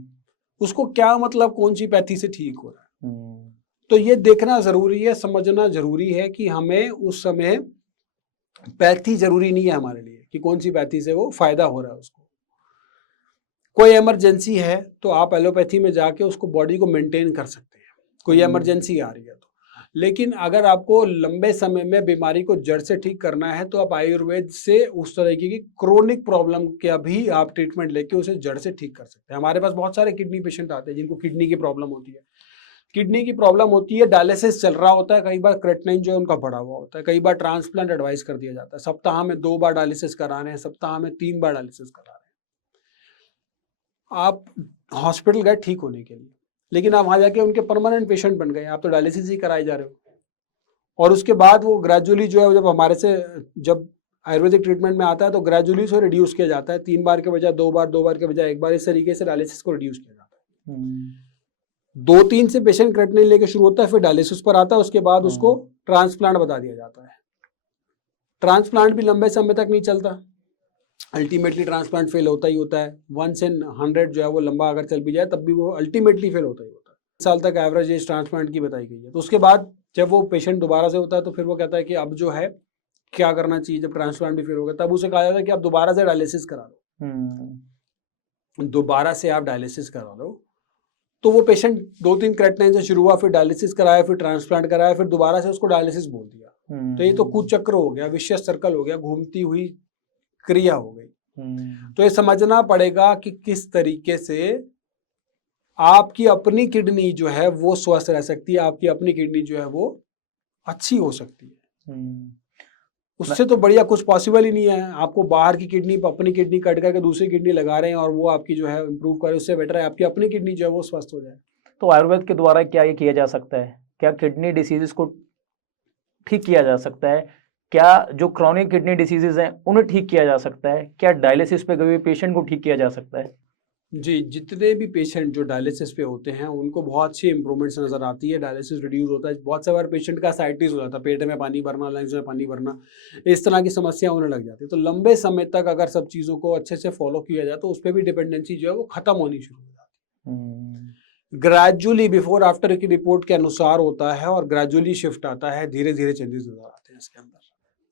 उसको क्या मतलब कौन सी पैथी से ठीक हो रहा है, तो ये देखना जरूरी है, समझना जरूरी है कि हमें उस समय पैथी जरूरी नहीं है हमारे लिए कि कौन सी पैथी से वो फायदा हो रहा है उसको। कोई इमरजेंसी है तो आप एलोपैथी में जाके उसको बॉडी को मेंटेन कर सकते हैं, कोई इमरजेंसी आ रही है तो। लेकिन अगर आपको लंबे समय में बीमारी को जड़ से ठीक करना है तो आप आयुर्वेद से उस तरीके की क्रोनिक प्रॉब्लम का भी आप ट्रीटमेंट लेके उसे जड़ से ठीक कर सकते हैं। हमारे पास बहुत सारे किडनी पेशेंट आते हैं जिनको किडनी की प्रॉब्लम होती है। किडनी की प्रॉब्लम होती है, डायलिसिस चल रहा होता है, कई बार क्रेटिनिन जो है उनका बढ़ा हुआ होता है, कई बार ट्रांसप्लांट एडवाइस कर दिया जाता है, सप्ताह में 2 बार डायलिसिस करा रहे हैं, सप्ताह में 3 बार डायलिसिस करा रहे हैं। आप हॉस्पिटल गए ठीक होने के लिए, लेकिन आप वहां जाके उनके परमानेंट पेशेंट बन गए, आप तो डायलिसिस ही कराए जा रहे हो। और उसके बाद वो ग्रेजुअली जो है, जब हमारे से जब आयुर्वेदिक ट्रीटमेंट में आता है तो ग्रेजुअली उसे रिड्यूस किया जाता है, 3 बार के बजाय 2 बार, 2 बार के बजाय 1 बार, इस तरीके से डायलिसिस को रिड्यूस किया जाता है। 2-3 से पेशेंट क्रेटिनिन लेके शुरू होता है, फिर डायलिसिस पर आता है, उसके बाद उसको ट्रांसप्लांट बता दिया जाता है। ट्रांसप्लांट भी लंबे समय तक नहीं चलता, अल्टीमेटली ट्रांसप्लांट फेल होता ही होता है। 1 in 100 जो है वो लंबा अगर चल भी जाए तब भी वो अल्टीमेटली फेल होता ही होता है। 1 साल तक एवरेज एज ट्रांसप्लांट की बताई गई है। तो उसके बाद जब वो पेशेंट दोबारा से होता है तो फिर वो कहता है कि अब जो है क्या करना चाहिए, जब ट्रांसप्लांट भी फेल हो गया तब उसे कहा जाता है कि आप दोबारा से डायलिसिस करा लो। दोबारा से आप डायलिसिस करा लो। तो वो पेशेंट 2-3 क्रेटिनिन से शुरू हुआ, फिर डायलिसिस कराया, फिर ट्रांसप्लांट कराया, फिर दोबारा से उसको डायलिसिस बोल दिया। तो ये तो कुचक्र हो गया, विशेष सर्कल हो गया, घूमती हुई क्रिया हो गई। तो ये समझना पड़ेगा कि किस तरीके से आपकी अपनी किडनी जो है वो स्वस्थ रह सकती है, आपकी अपनी किडनी जो है वो अच्छी हो सकती है। उससे तो बढ़िया कुछ पॉसिबल ही नहीं है। आपको बाहर की किडनी, अपनी किडनी कट करके दूसरी किडनी लगा रहे हैं और वो आपकी जो है इंप्रूव करे, उससे बेटर है आपकी अपनी किडनी जो है वो स्वस्थ हो जाए। तो आयुर्वेद के द्वारा क्या ये किया जा सकता है? क्या किडनी डिसीजेस को ठीक किया जा सकता है? क्या जो क्रॉनिक किडनी डिसीजेज हैं उन्हें ठीक किया जा सकता है? क्या डायलिसिस पे गए हुए पेशेंट को ठीक किया जा सकता है? जी, जितने भी पेशेंट जो डायलिसिस पे होते हैं उनको बहुत अच्छी इंप्रूवमेंट्स नज़र आती है। डायलिसिस रिड्यूस होता है। बहुत से बार पेशेंट का साइटिस हो जाता है, पेट में पानी भरना, लंग्स में पानी भरना, इस तरह की समस्या होने लग जाती है। तो लंबे समय तक अगर सब चीज़ों को अच्छे से फॉलो किया जाए तो उस पर भी डिपेंडेंसी जो है वो ख़त्म होनी शुरू हो जाती है। ग्रेजुअली बिफोर आफ्टर की रिपोर्ट के अनुसार होता है और ग्रेजुअली शिफ्ट आता है, धीरे धीरे चेंजेस नजर आते हैं इसके अंदर।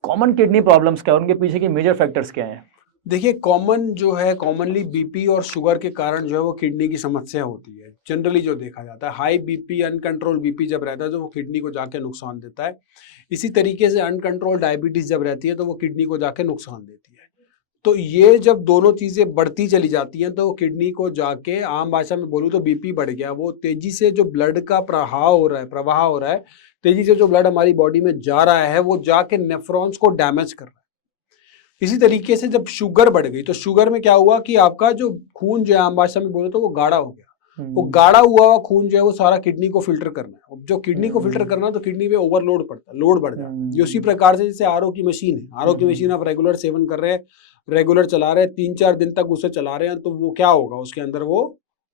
कॉमन किडनी प्रॉब्लम्स क्या है, उनके पीछे के मेजर फैक्टर्स क्या हैं? देखिए, कॉमनली बीपी और शुगर के कारण जो है वो किडनी की समस्या होती है। जनरली जो देखा जाता है, हाई बीपी, अनकंट्रोल बीपी जब रहता है तो वो किडनी को जाके नुकसान देता है। इसी तरीके से अनकंट्रोल डायबिटीज़ जब रहती है तो वो किडनी को जाके नुकसान देती है। तो ये जब दोनों चीज़ें बढ़ती चली जाती हैं तो किडनी को जाके, आम भाषा में बोलूँ तो बीपी बढ़ गया, वो तेज़ी से जो ब्लड का प्रवाह हो रहा है, तेज़ी से जो ब्लड हमारी बॉडी में जा रहा है वो जाके नेफ्रॉन्स को डैमेज कर रहा है। इसी तरीके से जब शुगर बढ़ गई तो शुगर में क्या हुआ कि आपका जो खून जो है आम भाषा में बोले तो वो गाढ़ा हो गया। वो गाढ़ा हुआ हुआ खून जो है वो सारा किडनी को फिल्टर करना है। अब जो किडनी को फिल्टर करना है तो किडनी पे ओवरलोड पड़ता है, लोड बढ़ जाता है। ये उसी प्रकार से जैसे आरओ की मशीन है, आरओ की मशीन आप रेगुलर सेवन कर रहे हैं, रेगुलर चला रहे हैं, 3-4 दिन तक उसे चला रहे हैं, तो वो क्या होगा, उसके अंदर वो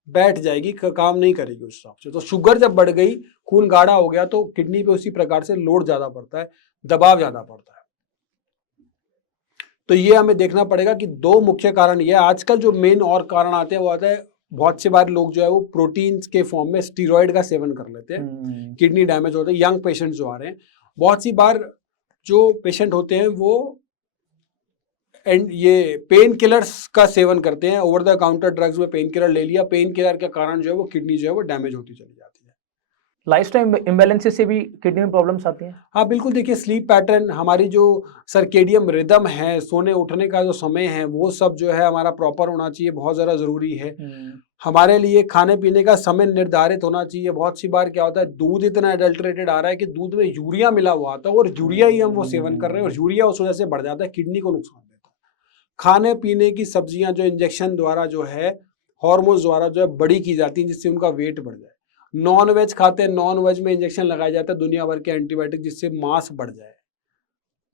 बैठ जाएगी, काम नहीं करेगी उस हिसाब से। तो शुगर जब बढ़ गई, खून गाढ़ा हो गया, तो किडनी पे उसी प्रकार से लोड ज्यादा पड़ता है, दबाव ज्यादा पड़ता है। तो ये हमें देखना पड़ेगा कि दो मुख्य कारण ये, आजकल जो मेन और कारण आते हैं वो आता है, बहुत से बार लोग जो है वो प्रोटीन के फॉर्म में स्टीरॉयड का सेवन कर लेते हैं, किडनी डैमेज होता है। यंग पेशेंट जो आ रहे हैं, बहुत सी बार जो पेशेंट होते हैं वो ये पेन किलर्स का सेवन करते हैं, ओवर द काउंटर ड्रग्स में पेन किलर ले लिया, पेन किलर के कारण जो है वो किडनी जो है वो डैमेज होती चली जाती है। लाइफस्टाइल इम्बैलेंसेस से भी किडनी में प्रॉब्लम्स आती हैं? हाँ बिल्कुल, देखिए स्लीप पैटर्न, हमारी जो सर्केडियम रिदम है, सोने उठने का जो समय है, वो सब जो है हमारा प्रॉपर होना चाहिए, बहुत ज़्यादा ज़रूरी है। हमारे लिए खाने पीने का समय निर्धारित होना चाहिए। बहुत सी बार क्या होता है, दूध इतना एडल्ट्रेटेड आ रहा है कि दूध में यूरिया मिला हुआ आता है और यूरिया ही हम वो सेवन कर रहे हैं और यूरिया उस वजह से बढ़ जाता है, किडनी को नुकसान देता है। खाने पीने की सब्जियां जो इंजेक्शन द्वारा जो है, हार्मोन्स द्वारा जो है बड़ी की जाती हैं, जिससे उनका वेट बढ़ जाए। नॉन वेज खाते हैं, नॉन वेज में इंजेक्शन लगाया जाता है दुनिया भर के एंटीबायोटिक, जिससे मांस बढ़ जाए।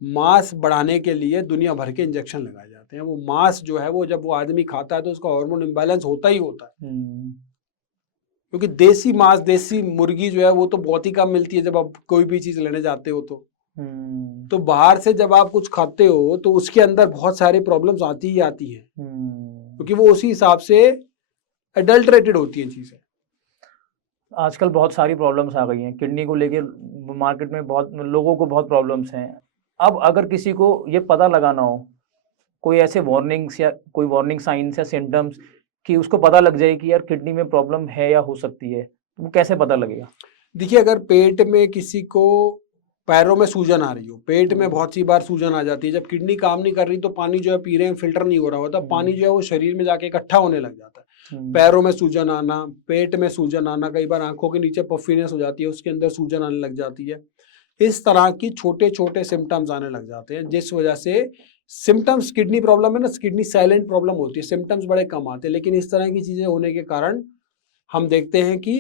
मांस बढ़ाने के लिए दुनिया भर के इंजेक्शन लगाए जाते हैं। वो मांस जो है वो जब वो आदमी खाता है तो उसका हार्मोन इम्बैलेंस होता ही होता है, क्योंकि देसी मांस, देसी मुर्गी जो है वो तो बहुत ही कम मिलती है जब आप कोई भी चीज लेने जाते हो तो बाहर से जब आप कुछ खाते हो तो उसके अंदर बहुत सारी प्रॉब्लम्स आती ही आती हैं, क्योंकि वो उसी हिसाब से एडल्ट्रेटेड होती हैं चीजें। आजकल बहुत सारी प्रॉब्लम्स आ गई हैं किडनी को लेके, मार्केट में बहुत लोगों को बहुत प्रॉब्लम्स हैं। अब अगर किसी को ये पता लगाना हो, कोई ऐसे वार्निंग्स या कोई वार्निंग साइंस या सिम्टम्स कि उसको पता लग जाए कि यार किडनी में प्रॉब्लम है या हो सकती है, तो वो कैसे पता लगेगा? देखिए, अगर पेट में किसी को पैरों में सूजन आ रही हो, पेट में बहुत सी बार सूजन आ जाती है, जब किडनी काम नहीं कर रही तो पानी जो है पी रहे हैं, फिल्टर नहीं हो रहा होता, पानी जो है वो शरीर में जाके इकट्ठा होने लग जाता है। पैरों में सूजन आना, पेट में सूजन आना, कई बार आंखों के नीचे पफीनेस हो जाती है, उसके अंदर सूजन आने लग जाती है। इस तरह की छोटे छोटे सिम्टम्स आने लग जाते हैं, जिस वजह से सिम्टम्स, किडनी प्रॉब्लम है ना, किडनी साइलेंट प्रॉब्लम होती है, सिम्टम्स बड़े कम आते हैं, लेकिन इस तरह की चीजें होने के कारण हम देखते हैं कि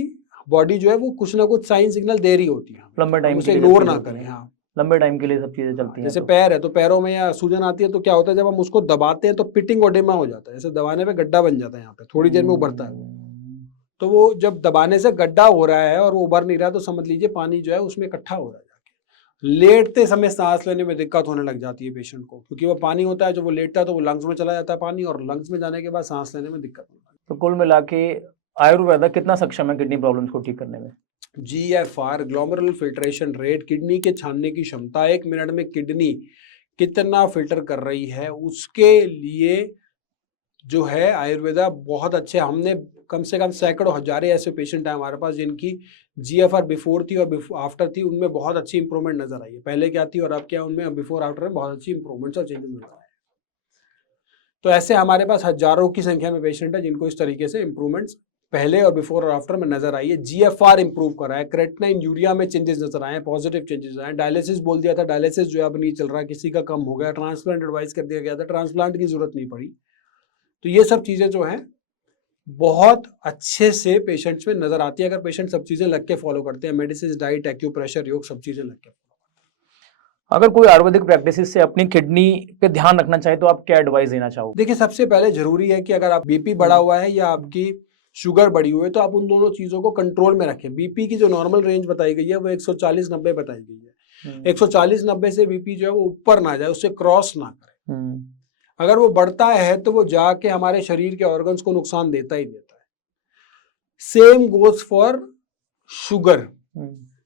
बॉडी जो है वो कुछ ना कुछ साइन सिग्नल दे रही होती है, लंबे टाइम उसे इग्नोर ना करें। हाँ, लंबे टाइम के लिए सब चीजें चलती हैं। जैसे पैर है तो पैरों में या सूजन आती है तो क्या होता है, जब हम उसको दबाते हैं तो पिटिंग ओडेमा हो जाता है, जैसे दबाने पे गड्ढा बन जाता है, यहाँ पे थोड़ी देर में उभरता है। तो वो जब दबाने से गड्ढा हो रहा है और वो उभर नहीं रहा, तो समझ लीजिए पानी जो है उसमें इकट्ठा हो रहा है। लेटते समय सांस लेने में दिक्कत होने लग जाती है पेशेंट को, क्योंकि वो पानी होता है, जब वो लेटता है तो वो लंग्स में चला जाता है पानी, और लंग्स में जाने के बाद सांस लेने में दिक्कत होने लगती है। तो कुल मिला के आयुर्वेदा कितना सक्षम है किडनी प्रॉब्लम्स को ठीक करने में? GFR, glomerular filtration rate, kidney के छानने की क्षमता, 1 मिनट में किडनी कितना फिल्टर कर रही है, उसके लिए जो है आयुर्वेदा बहुत अच्छे। हमने कम से कम सैकड़ों हजारे ऐसे पेशेंट हैं हमारे पास जिनकी GFR बिफोर थी और आफ्टर थी, उनमें बहुत अच्छी इंप्रूवमेंट नजर आई है। पहले क्या थी और अब क्या, उनमें बिफोर आफ्टर में बहुत अच्छी इंप्रूवमेंट्स और चेंजेस नजर आए। तो ऐसे हमारे पास हजारों की संख्या में पेशेंट है जिनको इस तरीके से इंप्रूवमेंट्स पहले और बिफोर और आफ्टर में नजर आई है। GFR इंप्रूव करा है, क्रेटिनिन यूरिया में चेंजेस नजर आए, पॉजिटिव चेंजेस आए। डायलिसिस बोल दिया था, डायलिसिस जो है अब नहीं चल रहा, किसी का कम हो गया, ट्रांसप्लांट एडवाइस कर दिया गया था, ट्रांसप्लांट की जरूरत नहीं पड़ी। तो ये सब चीजें जो हैं बहुत अच्छे से पेशेंट्स में नजर आती है, अगर पेशेंट सब चीजें लग के फॉलो करते हैं, मेडिसिन, डाइट, एक्यूप्रेशर, योग, सब चीजें लग के। अगर कोई आयुर्वेदिक प्रैक्टिस से अपनी किडनी पे ध्यान रखना चाहे तो आप क्या एडवाइस देना चाहोगे? देखिए, सबसे पहले जरूरी है कि अगर आप बीपी बढ़ा हुआ है या आपकी शुगर बढ़ी हुई है तो आप उन दोनों चीजों को कंट्रोल में रखें। बीपी की जो नॉर्मल रेंज बताई गई है वो 140-90 बताई गई है। 140-90 से बीपी जो है वो ऊपर ना जाए, उससे क्रॉस ना करे। अगर वो बढ़ता है तो वो जाके हमारे शरीर के ऑर्गन्स को नुकसान देता ही देता है। Same goes for sugar.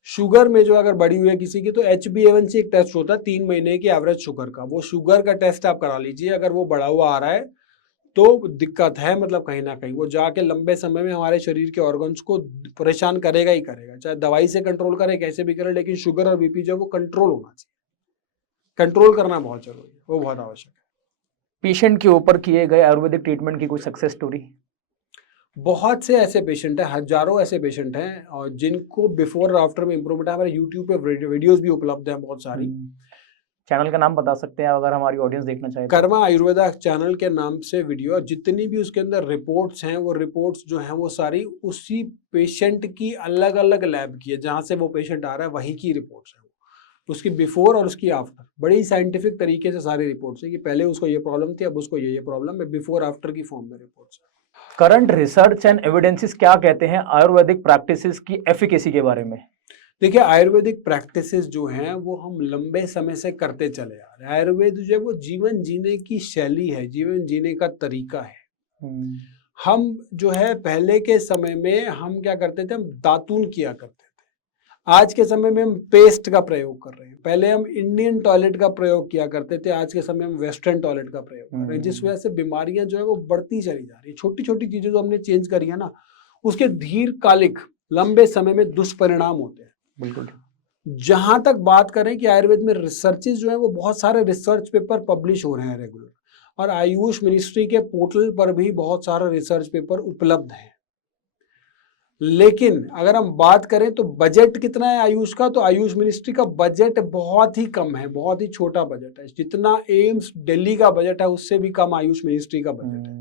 Sugar में जो अगर बढ़ी हुई है किसी की तो HbA1c एक टेस्ट होता है 3 महीने की एवरेज शुगर का, वो शुगर का टेस्ट आप करा लीजिए। अगर वो बढ़ा हुआ आ रहा है तो दिक्कत है, मतलब कहीं ना कहीं वो जाके लंबे समय में हमारे शरीर के ऑर्गन्स को परेशान करेगा ही करेगा, चाहे दवाई से कंट्रोल करे, कैसे भी करे, लेकिन शुगर और बीपी जो वो कंट्रोल होना चाहिए। कंट्रोल करना बहुत जरूरी है, वो बहुत आवश्यक है। पेशेंट के ऊपर किए गए आयुर्वेदिक ट्रीटमेंट की कोई सक्सेस स्टोरी? बहुत से ऐसे पेशेंट हैं, हजारों ऐसे पेशेंट हैं और जिनको बिफोर और आफ्टर में इंप्रूवमेंट है। हमारे यूट्यूब पे वीडियोस भी उपलब्ध हैं बहुत सारी। चैनल का नाम बता सकते हैं अगर हमारी ऑडियंस देखना चाहे तो? कर्मा आयुर्वेदा चैनल के नाम से वीडियो, और जितनी भी उसके अंदर रिपोर्ट्स हैं वो रिपोर्ट्स जो हैं वो सारी उसी पेशेंट की अलग अलग लैब की है, जहाँ से वो पेशेंट आ रहा है वहीं की रिपोर्ट्स हैं, उसकी बिफोर और उसकी आफ्टर, बड़ी साइंटिफिक तरीके से सारी रिपोर्ट्स है कि पहले उसको ये प्रॉब्लम थी, अब उसको ये प्रॉब्लम है, बिफोर आफ्टर की फॉर्म में रिपोर्ट्स है। करंट रिसर्च एंड एविडेंसेस क्या कहते हैं आयुर्वेदिक प्रैक्टिसेस की एफिकेसी के बारे में? देखिए, आयुर्वेदिक प्रैक्टिसेस जो हैं वो हम लंबे समय से करते चले आ रहे हैं। आयुर्वेद जो है वो जीवन जीने की शैली है, जीवन जीने का तरीका है। हम जो है पहले के समय में हम क्या करते थे, हम दातून किया करते थे। आज के समय में हम पेस्ट का प्रयोग कर रहे हैं। पहले हम इंडियन टॉयलेट का प्रयोग किया करते थे, आज के समय में वेस्टर्न टॉयलेट का प्रयोग कर रहे हैं, जिस वजह से बीमारियां जो है वो बढ़ती चली जा रही है। छोटी छोटी चीजें जो हमने चेंज करी है ना, उसके दीर्घकालिक लंबे समय में दुष्परिणाम होते हैं। बिल्कुल। जहां तक बात करें कि आयुर्वेद में रिसर्चेज जो है वो बहुत सारे रिसर्च पेपर पब्लिश हो रहे हैं रेगुलर, और आयुष मिनिस्ट्री के पोर्टल पर भी बहुत सारे रिसर्च पेपर उपलब्ध हैं। लेकिन अगर हम बात करें तो बजट कितना है आयुष का, तो आयुष मिनिस्ट्री का बजट बहुत ही कम है, बहुत ही छोटा बजट है। जितना एम्स दिल्ली का बजट है उससे भी कम आयुष मिनिस्ट्री का बजट है।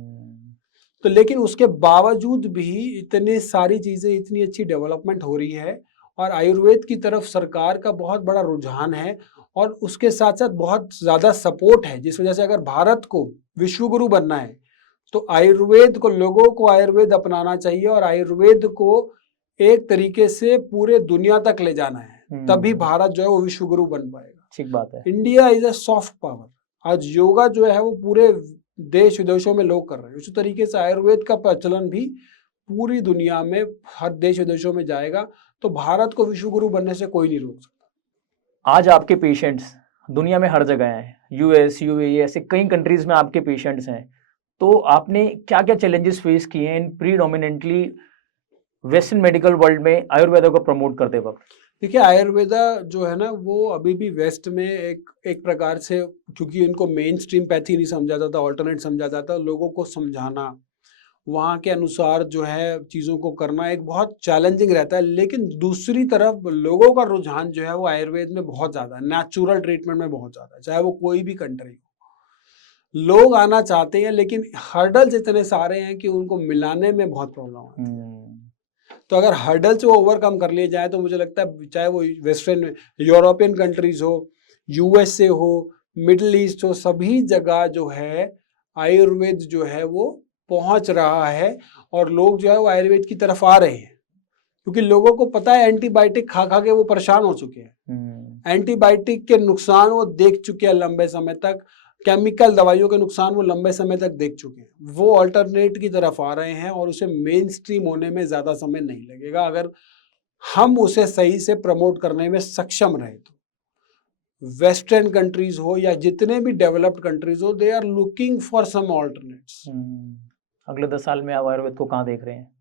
तो लेकिन उसके बावजूद भी इतनी सारी चीजें, इतनी अच्छी डेवलपमेंट हो रही है, और आयुर्वेद की तरफ सरकार का बहुत बड़ा रुझान है, और उसके साथ साथ बहुत ज़्यादा सपोर्ट है, जिस वजह से अगर भारत को विश्वगुरु बनना है तो आयुर्वेद को, लोगों को आयुर्वेद अपनाना चाहिए, और आयुर्वेद को एक तरीके से पूरे दुनिया तक ले जाना है, तभी भारत जो है वो विश्वगुरु बन पाएगा। ठीक बात है। India is a soft power. आज योगा जो है वो पूरे देश विदेशों में लोग कर रहे हैं, उसी तरीके से आयुर्वेद का प्रचलन भी पूरी दुनिया में हर देश विदेशों में जाएगा, तो भारत को विश्वगुरु बनने से कोई नहीं रोक सकता। आज आपके पेशेंट्स दुनिया में हर जगह हैं, यूएस, यूएई, ऐसे कई कंट्रीज में आपके पेशेंट्स हैं, तो आपने क्या क्या चैलेंजेस फेस किए हैं इन प्रीडोमिनेंटली वेस्टर्न मेडिकल वर्ल्ड में आयुर्वेदा को प्रमोट करते वक्त? देखिए, आयुर्वेदा जो है ना वो अभी भी वेस्ट में एक प्रकार से, क्योंकि इनको मेन स्ट्रीम पैथी नहीं समझा जाता, ऑल्टरनेट समझा जाता, लोगों को समझाना, वहाँ के अनुसार जो है चीज़ों को करना एक बहुत चैलेंजिंग रहता है। लेकिन दूसरी तरफ लोगों का रुझान जो है वो आयुर्वेद में बहुत ज़्यादा है, नेचुरल ट्रीटमेंट में बहुत ज़्यादा है, चाहे वो कोई भी कंट्री हो। लोग आना चाहते हैं, लेकिन हर्डल्स इतने सारे हैं कि उनको मिलाने में बहुत प्रॉब्लम आती है। तो अगर हर्डल्स वो ओवरकम कर लिए जाए तो मुझे लगता है, चाहे वो वेस्टर्न यूरोपियन कंट्रीज हो, यूएसए हो, मिडिल ईस्ट हो, सभी जगह जो है आयुर्वेद जो है वो पहुंच रहा है, और लोग जो है वो आयुर्वेद की तरफ आ रहे हैं, क्योंकि लोगों को पता है एंटीबायोटिक खा खा के वो परेशान हो चुके हैं। एंटीबायोटिक के नुकसान वो देख चुके हैं लंबे समय तक, केमिकल दवाइयों के नुकसान वो लंबे समय तक देख चुके हैं। वो अल्टरनेट की तरफ आ रहे हैं, और उसे मेन स्ट्रीम होने में ज़्यादा समय नहीं लगेगा अगर हम उसे सही से प्रमोट करने में सक्षम रहे तो। वेस्टर्न कंट्रीज हो या जितने भी डेवलप्ड कंट्रीज हो, they are looking for some alternates. अगले 10 साल में आप आयुर्वेद को कहाँ देख रहे हैं?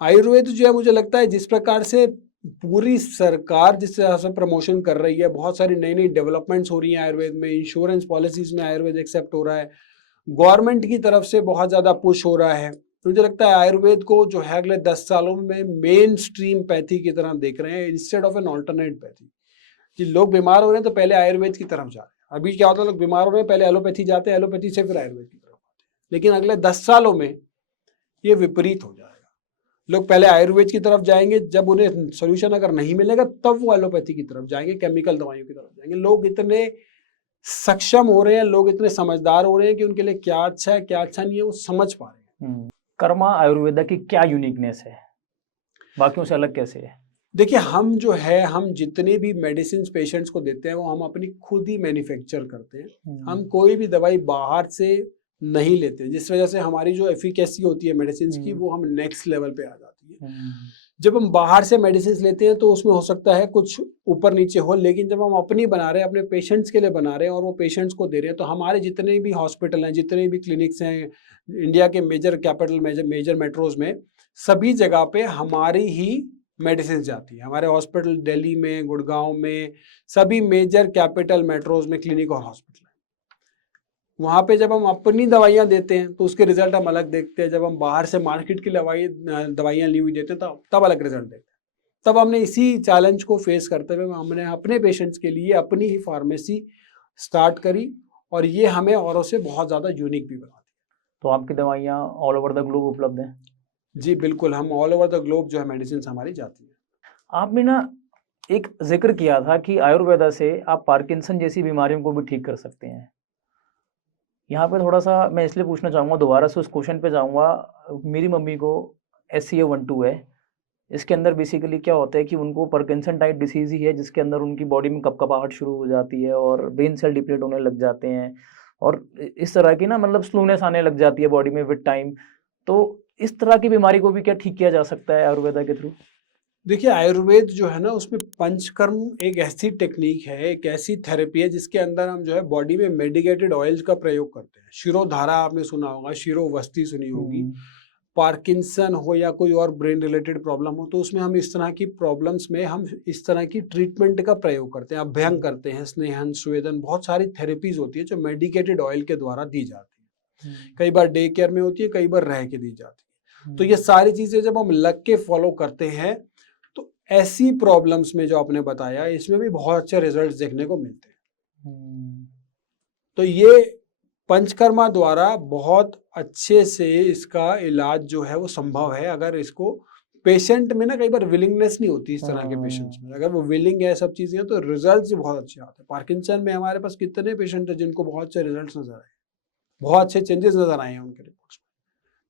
आयुर्वेद जो है मुझे लगता है जिस प्रकार से पूरी सरकार जिस तरह से प्रमोशन कर रही है, बहुत सारी नई नई डेवलपमेंट्स हो रही हैं आयुर्वेद में, इंश्योरेंस पॉलिसीज में आयुर्वेद एक्सेप्ट हो रहा है, गवर्नमेंट की तरफ से बहुत ज़्यादा पुश हो रहा है, तो मुझे लगता है आयुर्वेद को जो है अगले 10 सालों में मेन स्ट्रीम पैथी की तरह देख रहे हैं, instead of an alternate pathy. कि लोग बीमार हो रहे हैं तो पहले आयुर्वेद की तरफ जा रहे हैं। अभी क्या होता है, लोग बीमार हो रहे हैं पहले एलोपैथी जाते हैं, एलोपैथी से फिर आयुर्वेद की तरफ आते हैं, लेकिन अगले 10 सालों में ये विपरीत हो जाएगा। लोग पहले आयुर्वेद की तरफ जाएंगे, जब उन्हें सोल्यूशन अगर नहीं मिलेगा तब वो एलोपैथी की तरफ जाएंगे, केमिकल दवाइयों की तरफ जाएंगे। लोग इतने सक्षम हो रहे हैं, लोग इतने समझदार हो रहे हैं कि उनके लिए क्या अच्छा है क्या अच्छा नहीं है वो समझ पा रहे हैं। कर्मा आयुर्वेदा की क्या यूनिकनेस है, बाकियों से अलग कैसे है? देखिए, हम जो है, हम जितने भी मेडिसिन पेशेंट्स को देते हैं वो हम अपनी खुद ही मैन्युफैक्चर करते हैं। हम कोई भी दवाई बाहर से नहीं लेते, जिस वजह से हमारी जो एफिकेसी होती है मेडिसिन की वो हम नेक्स्ट लेवल पे आ जाती है। जब हम बाहर से मेडिसिन लेते हैं तो उसमें हो सकता है कुछ ऊपर नीचे हो, लेकिन जब हम अपनी बना रहे हैं, अपने पेशेंट्स के लिए बना रहे हैं और वो पेशेंट्स को दे रहे हैं, तो हमारे जितने भी हॉस्पिटल हैं, जितने भी क्लिनिक्स हैं इंडिया के मेजर कैपिटल मेजर मेट्रोज में, सभी जगह पे हमारी ही मेडिसिन जाती है। हमारे हॉस्पिटल दिल्ली में, गुड़गांव में, सभी मेजर कैपिटल मेट्रोज में क्लिनिक और हॉस्पिटल है। वहाँ पे जब हम अपनी दवाइयाँ देते हैं तो उसके रिजल्ट हम अलग देखते हैं। जब हम बाहर से मार्केट की दवाइयाँ ली हुई देते हैं तब अलग रिजल्ट देखते हैं। तब हमने इसी चैलेंज को फेस करते हुए हमने अपने पेशेंट्स के लिए अपनी ही फार्मेसी स्टार्ट करी और ये हमें औरों से बहुत ज़्यादा यूनिक भी बना दी। तो आपकी दवाइयाँ ऑल ओवर द ग्लोब उपलब्ध हैं? जी बिल्कुल, हम ऑल ओवर द ग्लोब जो है मेडिसिन हमारी जाती है। आपने ना एक जिक्र किया था कि आयुर्वेदा से आप पार्किंसन जैसी बीमारियों को भी ठीक कर सकते हैं। यहाँ पे थोड़ा-सा मैं इसलिए पूछना चाहूँगा, दोबारा से उस क्वेश्चन पे जाऊँगा। मेरी मम्मी को SCA1-2 है। इसके अंदर बेसिकली क्या होता है कि उनको पार्किंसन टाइप डिसीज़ ही है, जिसके अंदर उनकी बॉडी में कपकपाहट शुरू हो जाती है और ब्रेन सेल डिप्लीट होने लग जाते हैं और इस तरह की ना मतलब स्लोनेस आने लग जाती है बॉडी में विद टाइम। तो इस तरह की बीमारी को भी क्या ठीक किया जा सकता है आयुर्वेदा के थ्रू? देखिए आयुर्वेद जो है ना उसमें पंचकर्म एक ऐसी टेक्निक है, एक ऐसी थेरेपी है जिसके अंदर हम जो है बॉडी में मेडिकेटेड ऑयल्स का प्रयोग करते हैं। शिरोधारा आपने सुना होगा, शिरोवस्ती सुनी होगी। पार्किंसन हो या कोई और ब्रेन रिलेटेड प्रॉब्लम हो तो उसमें हम इस तरह की प्रॉब्लम्स में हम इस तरह की ट्रीटमेंट का प्रयोग करते हैं। अभ्यंग करते हैं, स्नेहन, स्वेदन, बहुत सारी थेरेपीज होती है जो मेडिकेटेड ऑयल के द्वारा दी जाती है। कई बार डे केयर में होती है, कई बार रह के दी जाती है। तो ये सारी चीजें जब हम लग के फॉलो करते हैं तो ऐसी प्रॉब्लम्स में जो आपने बताया इसमें भी बहुत अच्छे रिजल्ट्स देखने को मिलते हैं। तो ये पंचकर्मा द्वारा बहुत अच्छे से इसका इलाज जो है वो संभव है। अगर इसको पेशेंट में ना कई बार विलिंगनेस नहीं होती इस तरह के पेशेंट्स में, अगर वो विलिंग है सब चीजें तो रिजल्ट्स बहुत अच्छे आते हैं। पार्किंसन में हमारे पास कितने पेशेंट हैं जिनको बहुत अच्छे रिजल्ट्स नजर आए, बहुत अच्छे चेंजेस नजर आए हैं उनके रिपोर्ट्स में।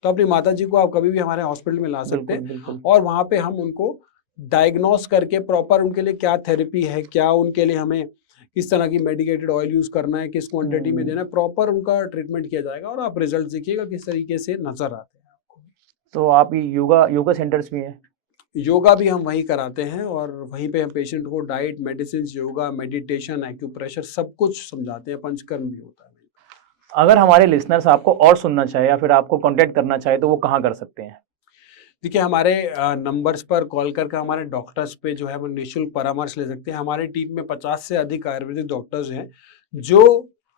तो अपनी माता जी को आप कभी भी हमारे हॉस्पिटल में ला सकते हैं और वहाँ पे हम उनको डायग्नोस करके प्रॉपर उनके लिए क्या थेरेपी है, क्या उनके लिए हमें किस तरह की मेडिकेटेड ऑयल यूज करना है, किस क्वांटिटी में देना है, प्रॉपर उनका ट्रीटमेंट किया जाएगा और आप रिजल्ट देखिएगा किस तरीके से नजर आते हैं आपको। तो आप ये योगा सेंटर्स भी हैं? योगा भी हम वहीं कराते हैं और वहीं पे हम पेशेंट को diet, medicine, yoga, meditation, acupressure सब कुछ समझाते हैं। पंचकर्म भी होता है। अगर हमारे लिसनर्स आपको और सुनना चाहे या फिर आपको कांटेक्ट करना चाहे तो वो कहाँ कर सकते हैं? देखिए हमारे नंबर्स पर कॉल करके हमारे डॉक्टर्स पे जो है वो निःशुल्क परामर्श ले सकते हैं। हमारी टीम में 50 से अधिक आयुर्वेदिक डॉक्टर्स हैं। जो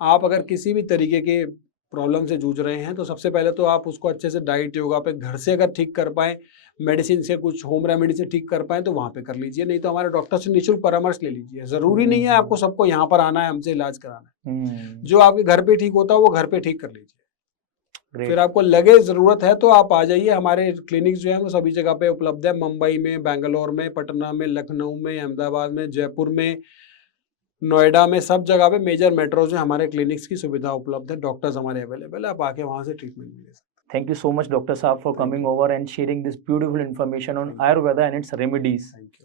आप अगर किसी भी तरीके के प्रॉब्लम से जूझ रहे हैं तो सबसे पहले तो आप उसको अच्छे से डाइट, योगा पे घर से अगर ठीक कर पाएँ, मेडिसिन से, कुछ होम रेमेडी से ठीक कर पाएँ तो वहाँ पे कर लीजिए, नहीं तो हमारे डॉक्टर से निःशुल्क परामर्श ले लीजिए। ज़रूरी नहीं है आपको सबको यहाँ पर आना है, हमसे इलाज कराना है। जो आपके घर पे ठीक होता है वो घर पे ठीक कर लीजिए। फिर आपको लगे ज़रूरत है तो आप आ जाइए। हमारे क्लिनिक्स जो हैं वो सभी जगह पे उपलब्ध है, मुंबई में, बेंगलोर में, पटना में, लखनऊ में, अहमदाबाद में, जयपुर में, नोएडा में, सब जगह पे मेजर मेट्रोज में हमारे क्लिनिक्स की सुविधा उपलब्ध है। डॉक्टर्स हमारे अवेलेबल है, आप आके वहाँ से ट्रीटमेंट ले सकते हैं। Thank you so much, Dr. Saab, for coming over and sharing this beautiful information on Ayurveda and its remedies. Thank you.